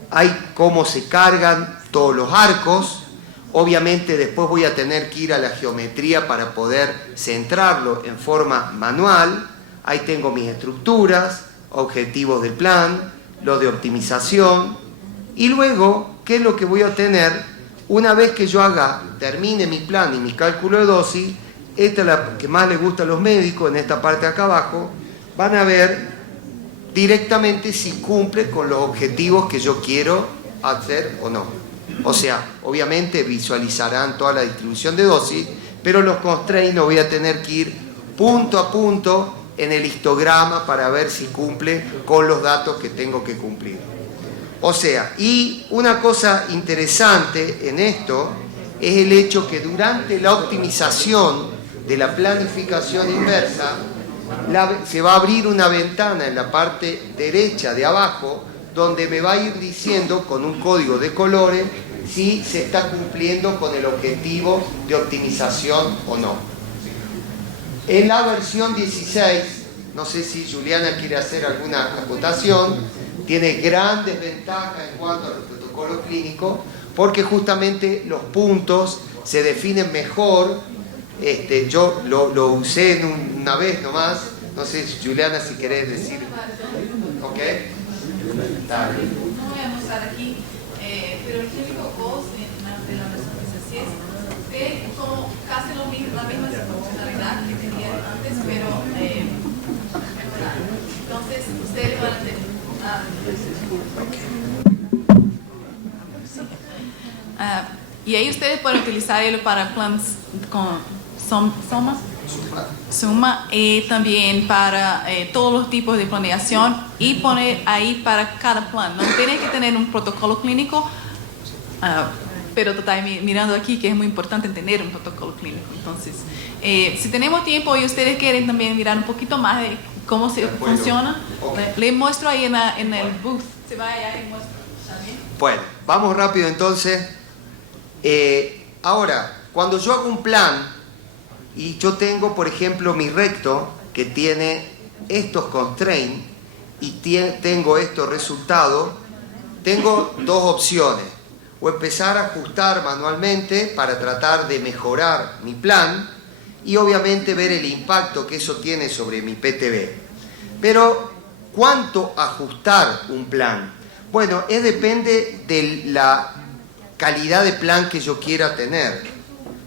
hay cómo se cargan todos los arcos. Obviamente después voy a tener que ir a la geometría para poder centrarlo en forma manual. Ahí tengo mis estructuras, objetivos del plan, lo de optimización, y luego, ¿qué es lo que voy a tener? Una vez que yo termine mi plan y mi cálculo de dosis, esta es la que más les gusta a los médicos, en esta parte de acá abajo, van a ver directamente si cumple con los objetivos que yo quiero hacer o no. O sea, obviamente visualizarán toda la distribución de dosis, pero los constraints no voy a tener que ir punto a punto en el histograma para ver si cumple con los datos que tengo que cumplir. O sea, y una cosa interesante en esto es el hecho que durante la optimización de la planificación inversa se va a abrir una ventana en la parte derecha de abajo donde me va a ir diciendo con un código de colores si se está cumpliendo con el objetivo de optimización o no. En la versión 16, no sé si Juliana quiere hacer alguna acotación, tiene grandes ventajas en cuanto a los protocolos clínicos, porque justamente los puntos se definen mejor. Yo lo usé una vez nomás, no sé, Juliana, si querés decir. ¿Ok? Dale. No voy a mostrar aquí, pero el clínico 2 de la versión 16 ve como casi la misma funcionalidad que tenía antes, pero mejorada. Entonces, ustedes van a tener... y ahí ustedes pueden utilizarlo para planes con Suma y también para todos los tipos de planeación y poner ahí para cada plan. No tiene que tener un protocolo clínico, pero estoy mirando aquí que es muy importante tener un protocolo clínico. Entonces, si tenemos tiempo y ustedes quieren también mirar un poquito más de cómo se funciona, le muestro ahí en el booth. Se va allá y muestro. Bueno, vamos rápido entonces. Ahora, cuando yo hago un plan y yo tengo, por ejemplo, mi recto que tiene estos constraints y tengo estos resultados, tengo dos opciones. O empezar a ajustar manualmente para tratar de mejorar mi plan y obviamente ver el impacto que eso tiene sobre mi PTV. Pero, ¿cuánto ajustar un plan? Bueno, depende de la calidad de plan que yo quiera tener.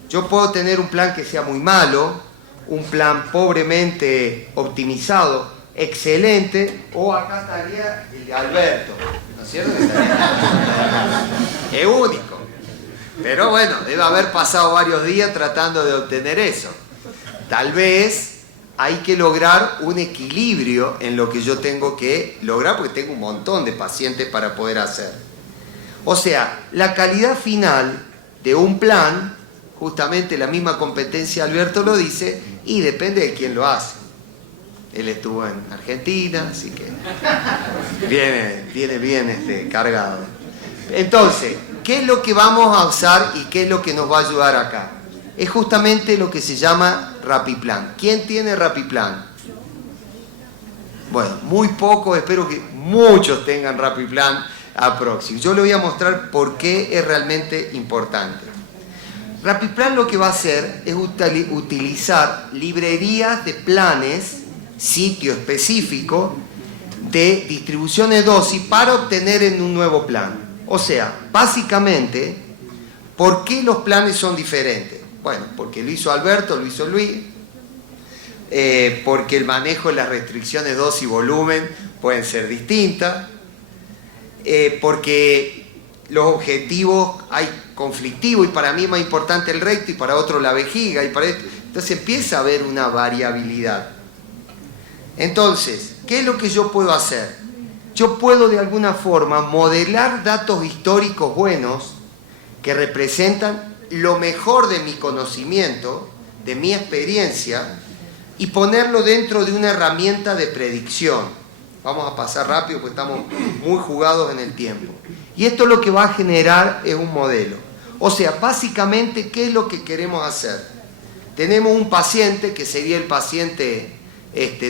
Yo puedo tener un plan que sea muy malo, un plan pobremente optimizado, excelente, o acá estaría el de Alberto, ¿no es cierto? Es único. Pero bueno, debe haber pasado varios días tratando de obtener eso. Tal vez hay que lograr un equilibrio en lo que yo tengo que lograr, porque tengo un montón de pacientes para poder hacer. O sea, la calidad final de un plan, justamente la misma competencia Alberto lo dice, y depende de quién lo hace. Él estuvo en Argentina, así que viene bien cargado. Entonces, ¿qué es lo que vamos a usar y qué es lo que nos va a ayudar acá? Es justamente lo que se llama RapidPlan. ¿Quién tiene RapidPlan? Bueno, muy pocos, espero que muchos tengan RapidPlan Approxim. Yo le voy a mostrar por qué es realmente importante. RapidPlan lo que va a hacer es utilizar librerías de planes, sitio específico, de distribuciones dosis para obtener en un nuevo plan. O sea, básicamente, ¿por qué los planes son diferentes? Bueno, porque lo hizo Alberto, lo hizo Luis, porque el manejo de las restricciones dosis y volumen pueden ser distintas, porque los objetivos hay conflictivos y para mí es más importante el recto y para otro la vejiga y para esto. Entonces empieza a haber una variabilidad. Entonces, ¿qué es lo que yo puedo hacer? Yo puedo de alguna forma modelar datos históricos buenos que representan lo mejor de mi conocimiento, de mi experiencia, y ponerlo dentro de una herramienta de predicción. Vamos a pasar rápido porque estamos muy jugados en el tiempo. Y esto lo que va a generar es un modelo. O sea, básicamente, ¿qué es lo que queremos hacer? Tenemos un paciente que sería el paciente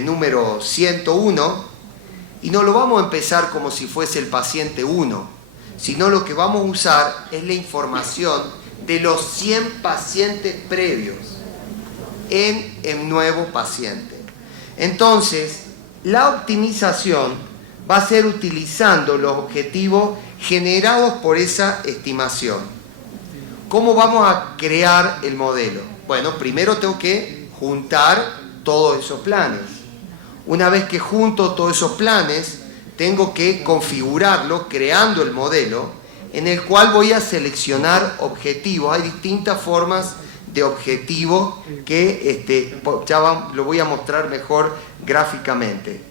número 101 y no lo vamos a empezar como si fuese el paciente 1, sino lo que vamos a usar es la información de los 100 pacientes previos en el nuevo paciente. Entonces, la optimización va a ser utilizando los objetivos generados por esa estimación. ¿Cómo vamos a crear el modelo? Bueno, primero tengo que juntar todos esos planes. Una vez que junto todos esos planes, tengo que configurarlo creando el modelo en el cual voy a seleccionar objetivos. Hay distintas formas de objetivos que lo voy a mostrar mejor gráficamente.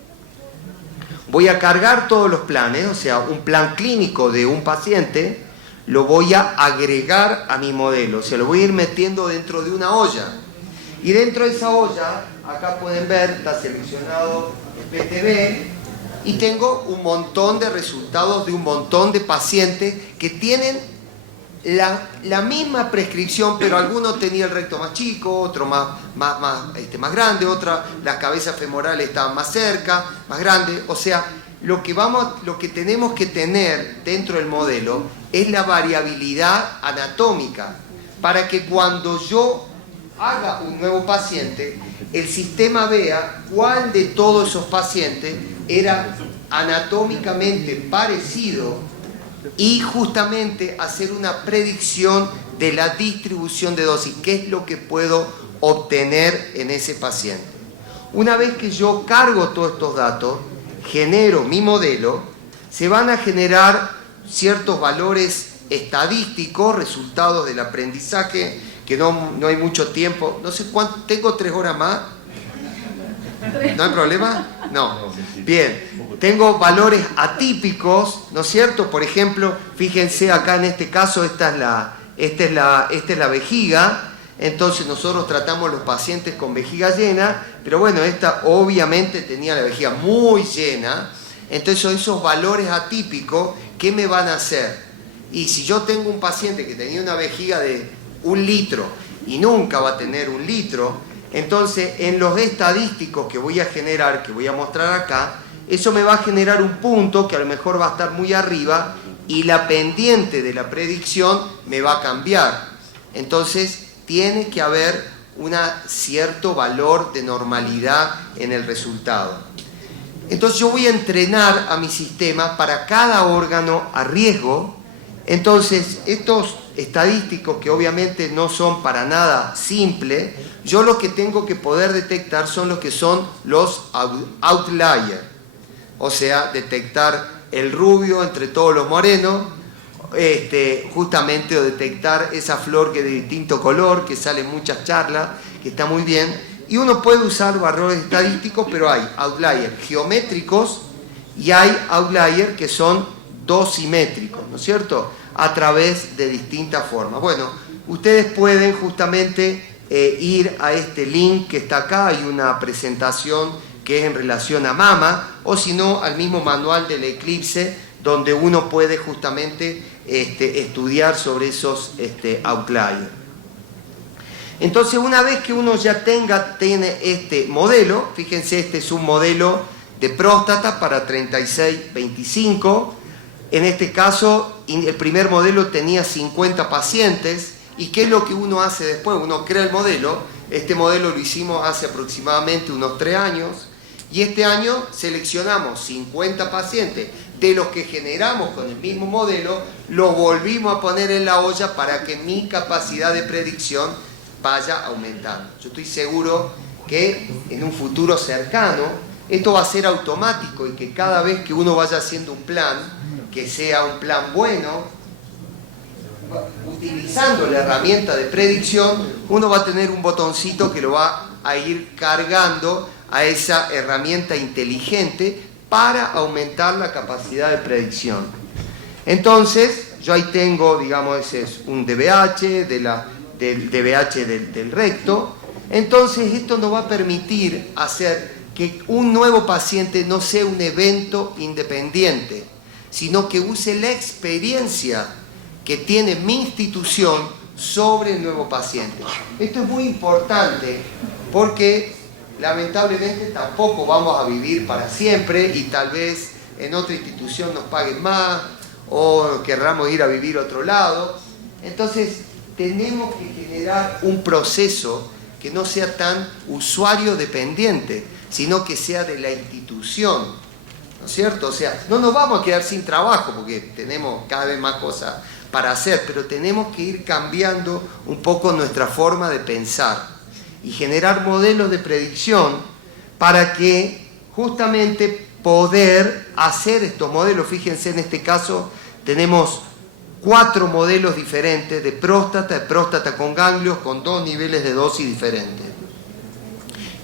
Voy a cargar todos los planes, o sea, un plan clínico de un paciente, lo voy a agregar a mi modelo, o sea, lo voy a ir metiendo dentro de una olla. Y dentro de esa olla, acá pueden ver, está seleccionado el PTV, y tengo un montón de resultados de un montón de pacientes que tienen la misma prescripción, pero algunos tenían el recto más chico, otro más grande, otra las cabezas femorales estaban más cerca, más grandes. O sea, lo que tenemos que tener dentro del modelo es la variabilidad anatómica, para que cuando yo haga un nuevo paciente, el sistema vea cuál de todos esos pacientes era anatómicamente parecido y justamente hacer una predicción de la distribución de dosis, qué es lo que puedo obtener en ese paciente. Una vez que yo cargo todos estos datos, genero mi modelo, se van a generar ciertos valores estadísticos, resultados del aprendizaje, que no hay mucho tiempo, no sé cuánto, ¿tengo 3 horas más? ¿No hay problema? No. Bien, tengo valores atípicos, ¿no es cierto? Por ejemplo, fíjense acá en este caso, esta es la vejiga. Entonces nosotros tratamos los pacientes con vejiga llena, pero bueno, esta obviamente tenía la vejiga muy llena. Entonces esos valores atípicos ¿qué me van a hacer? Y si yo tengo un paciente que tenía una vejiga de 1 litro y nunca va a tener 1 litro, entonces en los estadísticos que voy a generar, que voy a mostrar acá, eso me va a generar un punto que a lo mejor va a estar muy arriba y la pendiente de la predicción me va a cambiar. Entonces tiene que haber un cierto valor de normalidad en el resultado. Entonces yo voy a entrenar a mi sistema para cada órgano a riesgo. Entonces estos estadísticos, que obviamente no son para nada simples, yo lo que tengo que poder detectar son los que son los outliers, o sea, detectar el rubio entre todos los morenos, justamente, o detectar esa flor que es de distinto color, que sale en muchas charlas, que está muy bien. Y uno puede usar valores estadísticos, pero hay outliers geométricos y hay outliers que son dosimétricos, ¿no es cierto?, a través de distintas formas. Bueno, ustedes pueden justamente ir a este link que está acá, hay una presentación que es en relación a mama, o si no, al mismo manual del Eclipse, donde uno puede justamente estudiar sobre esos outliers. Entonces, una vez que uno ya tiene este modelo, fíjense, este es un modelo de próstata para 36-25. En este caso, el primer modelo tenía 50 pacientes. ¿Y qué es lo que uno hace después? Uno crea el modelo. Este modelo lo hicimos hace aproximadamente unos 3 años. Y este año seleccionamos 50 pacientes de los que generamos con el mismo modelo, los volvimos a poner en la olla para que mi capacidad de predicción vaya aumentando. Yo estoy seguro que en un futuro cercano esto va a ser automático y que cada vez que uno vaya haciendo un plan, que sea un plan bueno, utilizando la herramienta de predicción, uno va a tener un botoncito que lo va a ir cargando a esa herramienta inteligente para aumentar la capacidad de predicción. Entonces, yo ahí tengo, digamos, ese es un DBH, del DBH del recto. Entonces, esto nos va a permitir hacer que un nuevo paciente no sea un evento independiente, sino que use la experiencia que tiene mi institución sobre el nuevo paciente. Esto es muy importante porque lamentablemente tampoco vamos a vivir para siempre y tal vez en otra institución nos paguen más o querramos ir a vivir a otro lado. Entonces tenemos que generar un proceso que no sea tan usuario dependiente, sino que sea de la institución, ¿no es cierto? O sea, no nos vamos a quedar sin trabajo porque tenemos cada vez más cosas para hacer, pero tenemos que ir cambiando un poco nuestra forma de pensar y generar modelos de predicción para que justamente poder hacer estos modelos. Fíjense, en este caso tenemos 4 modelos diferentes de próstata con ganglios, con 2 niveles de dosis diferentes.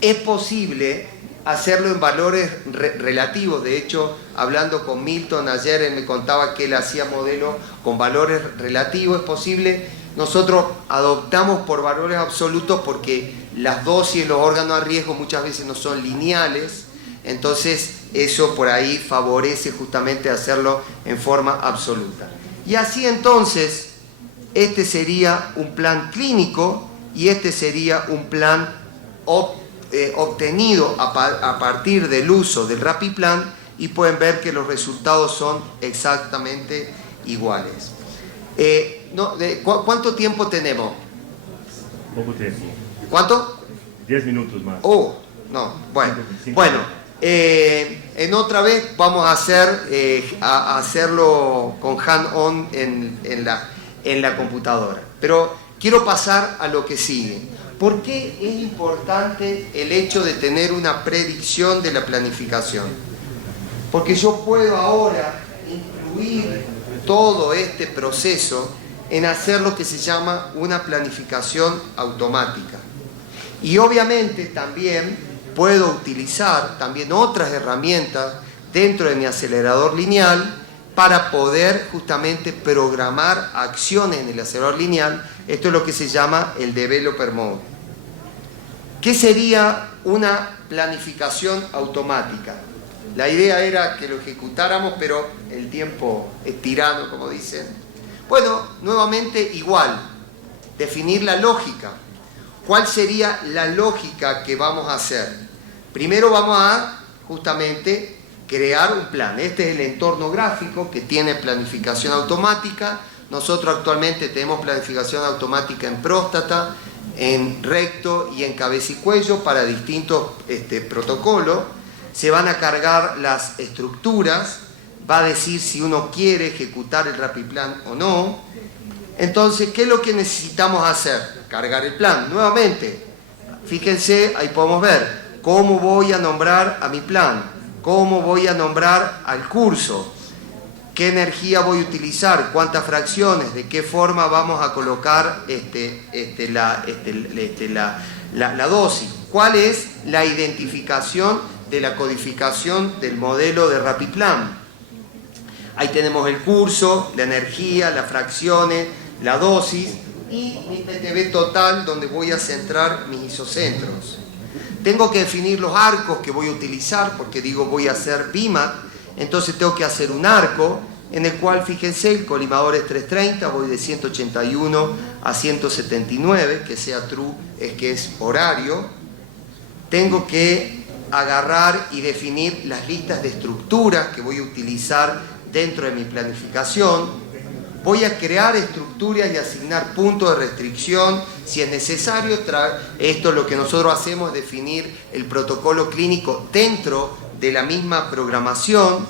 Es posible hacerlo en valores relativos. De hecho, hablando con Milton ayer, él me contaba que él hacía modelos con valores relativos. Es posible. Nosotros adoptamos por valores absolutos porque las dosis en los órganos a riesgo muchas veces no son lineales. Entonces, eso por ahí favorece justamente hacerlo en forma absoluta. Y así entonces, este sería un plan clínico y este sería un plan obtenido a partir del uso del RapidPlan, y pueden ver que los resultados son exactamente iguales. ¿Cuánto tiempo tenemos? Poco tiempo. ¿Cuánto? 10 minutos más. Oh, no, bueno. En otra vez vamos a hacerlo con hand-on en la computadora. Pero quiero pasar a lo que sigue. ¿Por qué es importante el hecho de tener una predicción de la planificación? Porque yo puedo ahora incluir todo este proceso en hacer lo que se llama una planificación automática. Y obviamente también puedo utilizar también otras herramientas dentro de mi acelerador lineal para poder justamente programar acciones en el acelerador lineal. Esto es lo que se llama el Developer Mode. ¿Qué sería una planificación automática? la idea era que lo ejecutáramos, pero el tiempo es tirano, como dicen. Bueno, nuevamente igual, definir la lógica. ¿Cuál sería la lógica que vamos a hacer? Primero vamos a, justamente, crear un plan. Este es el entorno gráfico que tiene planificación automática. Nosotros actualmente tenemos planificación automática en próstata, en recto y en cabeza y cuello para distintos protocolos. Se van a cargar las estructuras, va a decir si uno quiere ejecutar el RappiPlan o no. Entonces, ¿qué es lo que necesitamos hacer? Cargar el plan. Nuevamente, fíjense, ahí podemos ver cómo voy a nombrar a mi plan, cómo voy a nombrar al curso, qué energía voy a utilizar, cuántas fracciones, de qué forma vamos a colocar la dosis, cuál es la identificación de la codificación del modelo de RappiPlan. Ahí tenemos el curso, la energía, las fracciones, la dosis y mi PTB total donde voy a centrar mis isocentros. Tengo que definir los arcos que voy a utilizar porque digo voy a hacer BIMAT, entonces tengo que hacer un arco en el cual, fíjense, el colimador es 330, voy de 181 a 179, que sea true es que es horario. Tengo que agarrar y definir las listas de estructuras que voy a utilizar dentro de mi planificación. Voy a crear estructuras y asignar puntos de restricción si es necesario. Esto es lo que nosotros hacemos, definir el protocolo clínico dentro de la misma programación.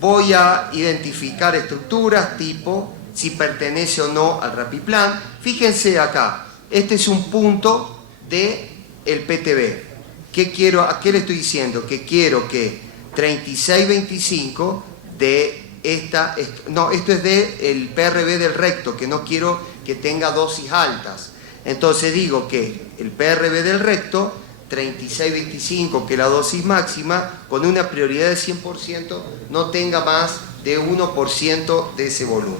Voy a identificar estructuras tipo si pertenece o no al RappiPlan. Fíjense acá, este es un punto del PTB. ¿Qué quiero? ¿A qué le estoy diciendo? Que quiero que 3625 de esta... No, esto es del PRB del recto, que no quiero que tenga dosis altas. Entonces digo que el PRB del recto, 3625, que es la dosis máxima, con una prioridad de 100%, no tenga más de 1% de ese volumen.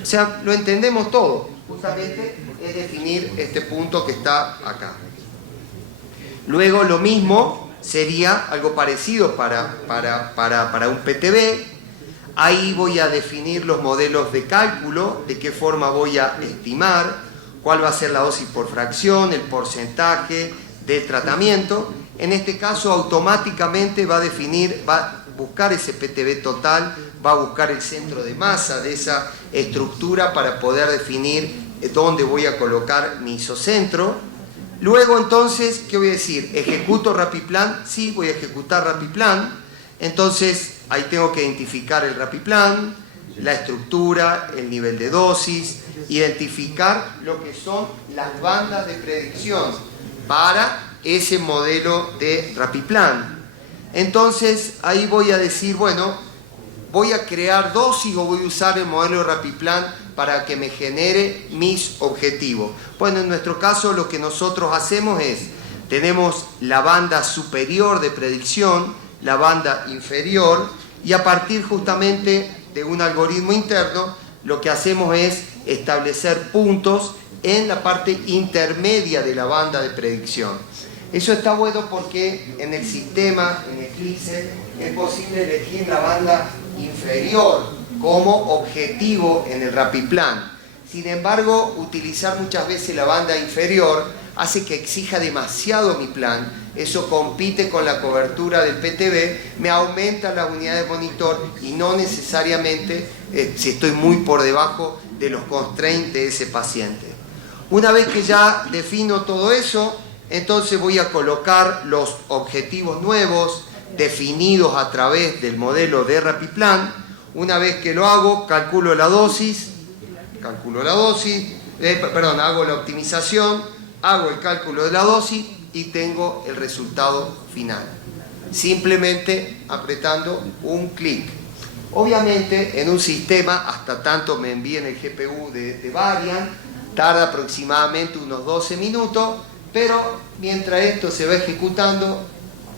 O sea, lo entendemos todo. Justamente es definir este punto que está acá. Luego lo mismo sería algo parecido para un PTB. Ahí voy a definir los modelos de cálculo, de qué forma voy a estimar, cuál va a ser la dosis por fracción, el porcentaje del tratamiento. En este caso automáticamente va a buscar ese PTB total, va a buscar el centro de masa de esa estructura para poder definir dónde voy a colocar mi isocentro. Luego entonces, ¿qué voy a decir? ¿Ejecuto RappiPlan? Sí, voy a ejecutar RappiPlan. Entonces, ahí tengo que identificar el RappiPlan, la estructura, el nivel de dosis, identificar lo que son las bandas de predicción para ese modelo de RappiPlan. Entonces, ahí voy a decir, bueno, voy a crear dosis o voy a usar el modelo de RappiPlan para que me genere mis objetivos. Bueno, en nuestro caso lo que nosotros hacemos es, tenemos la banda superior de predicción, la banda inferior, y a partir justamente de un algoritmo interno, lo que hacemos es establecer puntos en la parte intermedia de la banda de predicción. Eso está bueno porque en el sistema, en Eclipse, es posible elegir la banda inferior como objetivo en el RappiPlan. Sin embargo, utilizar muchas veces la banda inferior hace que exija demasiado mi plan. Eso compite con la cobertura del PTB, me aumenta la unidad de monitor y no necesariamente si estoy muy por debajo de los constraints de ese paciente. Una vez que ya defino todo eso, entonces voy a colocar los objetivos nuevos definidos a través del modelo de RappiPlan. Una vez que lo hago, calculo la dosis, hago la optimización, hago el cálculo de la dosis y tengo el resultado final. Simplemente apretando un clic. Obviamente en un sistema, hasta tanto me envíen el GPU de Varian, tarda aproximadamente unos 12 minutos, pero mientras esto se va ejecutando,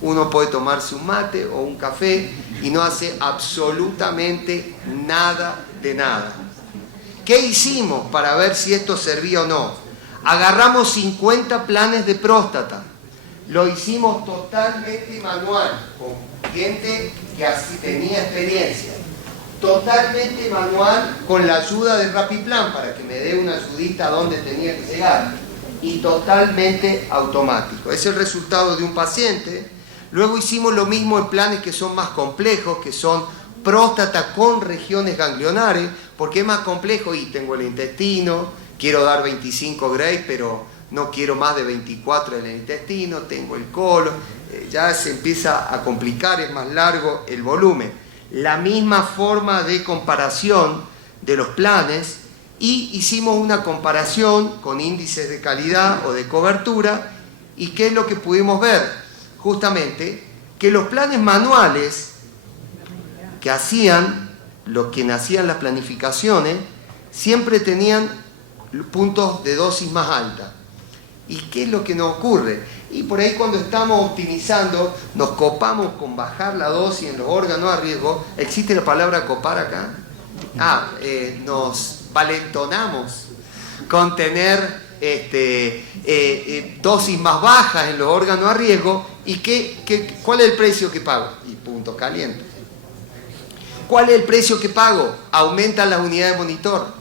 uno puede tomarse un mate o un café y no hace absolutamente nada de nada. ¿Qué hicimos para ver si esto servía o no? Agarramos 50 planes de próstata, lo hicimos totalmente manual, con gente que así tenía experiencia. Totalmente manual, con la ayuda del Rapiplan para que me dé una ayudita a dónde tenía que llegar, y totalmente automático. Es el resultado de un paciente. Luego hicimos lo mismo en planes que son más complejos, que son próstata con regiones ganglionares, porque es más complejo y tengo el intestino, quiero dar 25 Gray, pero no quiero más de 24 en el intestino, tengo el colon, ya se empieza a complicar, es más largo el volumen. La misma forma de comparación de los planes, y hicimos una comparación con índices de calidad o de cobertura. ¿Y qué es lo que pudimos ver? Justamente que los planes manuales que hacían, los que hacían las planificaciones, siempre tenían puntos de dosis más alta. ¿Y qué es lo que nos ocurre? Y por ahí cuando estamos optimizando, nos copamos con bajar la dosis en los órganos a riesgo. ¿Existe la palabra copar acá? Nos valentonamos con tener dosis más bajas en los órganos a riesgo. ¿Y cuál es el precio que pago? Y punto caliente. ¿Cuál es el precio que pago? Aumentan las unidades de monitor.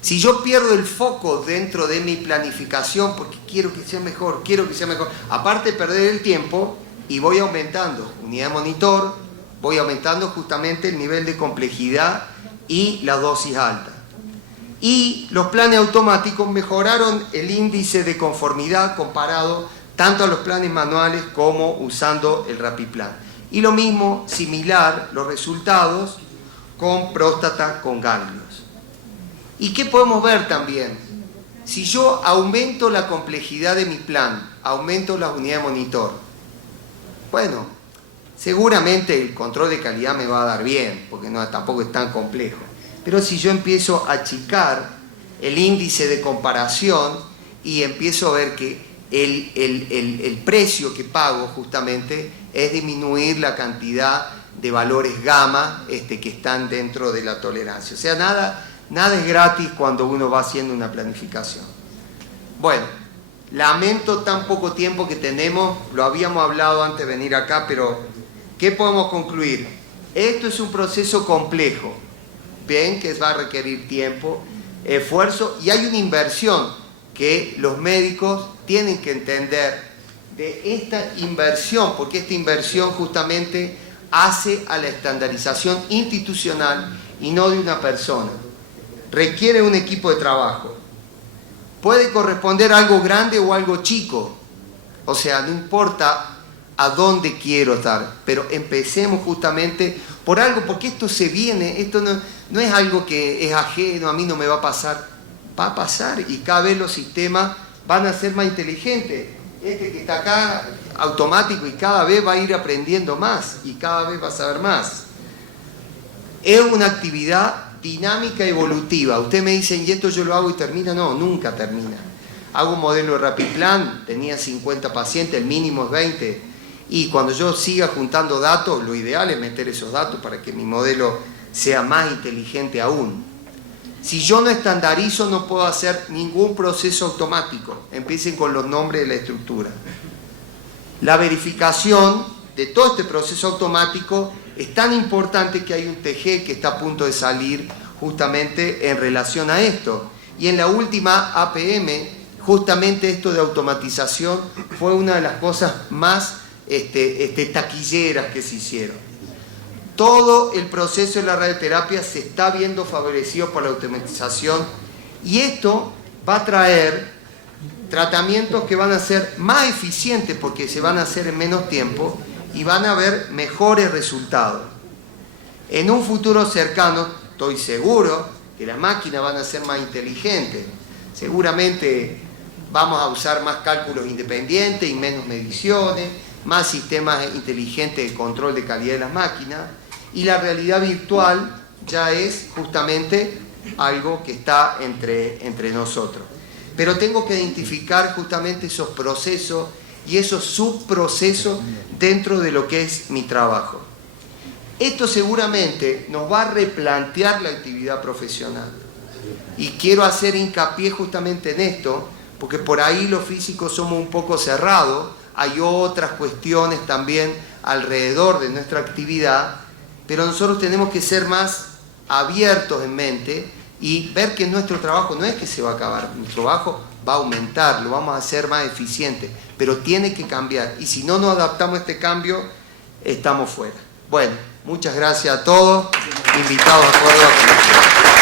Si yo pierdo el foco dentro de mi planificación porque quiero que sea mejor, aparte de perder el tiempo, y voy aumentando unidad de monitor, voy aumentando justamente el nivel de complejidad y la dosis alta. Y los planes automáticos mejoraron el índice de conformidad comparado tanto a los planes manuales como usando el Rapiplan. Y lo mismo, similar, los resultados con próstata con ganglios. ¿Y qué podemos ver también? Si yo aumento la complejidad de mi plan, aumento las unidades de monitor, bueno, seguramente el control de calidad me va a dar bien, porque tampoco es tan complejo. Pero si yo empiezo a achicar el índice de comparación y empiezo a ver que el precio que pago justamente es disminuir la cantidad de valores gamma que están dentro de la tolerancia. O sea, nada es gratis cuando uno va haciendo una planificación. Bueno, lamento tan poco tiempo que tenemos, lo habíamos hablado antes de venir acá, pero ¿qué podemos concluir? Esto es un proceso complejo, bien, que va a requerir tiempo, esfuerzo, y hay una inversión que los médicos tienen que entender de esta inversión, porque esta inversión justamente hace a la estandarización institucional y no de una persona. Requiere un equipo de trabajo. Puede corresponder a algo grande o algo chico. O sea, no importa a dónde quiero estar, pero empecemos justamente por algo, porque esto se viene, esto no es algo que es ajeno, a mí no me va a pasar. Va a pasar, y cada vez los sistemas van a ser más inteligentes. Este que está acá, automático, y cada vez va a ir aprendiendo más, y cada vez va a saber más. Es una actividad dinámica evolutiva. Usted me dice, ¿y esto yo lo hago y termina? No, nunca termina. Hago un modelo de Rapiplan, tenía 50 pacientes, el mínimo es 20, y cuando yo siga juntando datos, lo ideal es meter esos datos para que mi modelo sea más inteligente aún. Si yo no estandarizo, no puedo hacer ningún proceso automático. Empiecen con los nombres de la estructura. La verificación de todo este proceso automático es tan importante que hay un TG que está a punto de salir justamente en relación a esto. Y en la última APM, justamente esto de automatización fue una de las cosas más taquilleras que se hicieron. Todo el proceso de la radioterapia se está viendo favorecido por la automatización, y esto va a traer tratamientos que van a ser más eficientes porque se van a hacer en menos tiempo y van a haber mejores resultados. En un futuro cercano, estoy seguro que las máquinas van a ser más inteligentes. Seguramente vamos a usar más cálculos independientes y menos mediciones, más sistemas inteligentes de control de calidad de las máquinas, y la realidad virtual ya es justamente algo que está entre nosotros. Pero tengo que identificar justamente esos procesos y esos subprocesos dentro de lo que es mi trabajo. Esto seguramente nos va a replantear la actividad profesional. Y quiero hacer hincapié justamente en esto, porque por ahí los físicos somos un poco cerrados. Hay otras cuestiones también alrededor de nuestra actividad, pero nosotros tenemos que ser más abiertos en mente y ver que nuestro trabajo no es que se va a acabar, nuestro trabajo va a aumentar, lo vamos a hacer más eficiente, pero tiene que cambiar, y si no nos adaptamos a este cambio, estamos fuera. Bueno, muchas gracias a todos, invitados a Córdoba.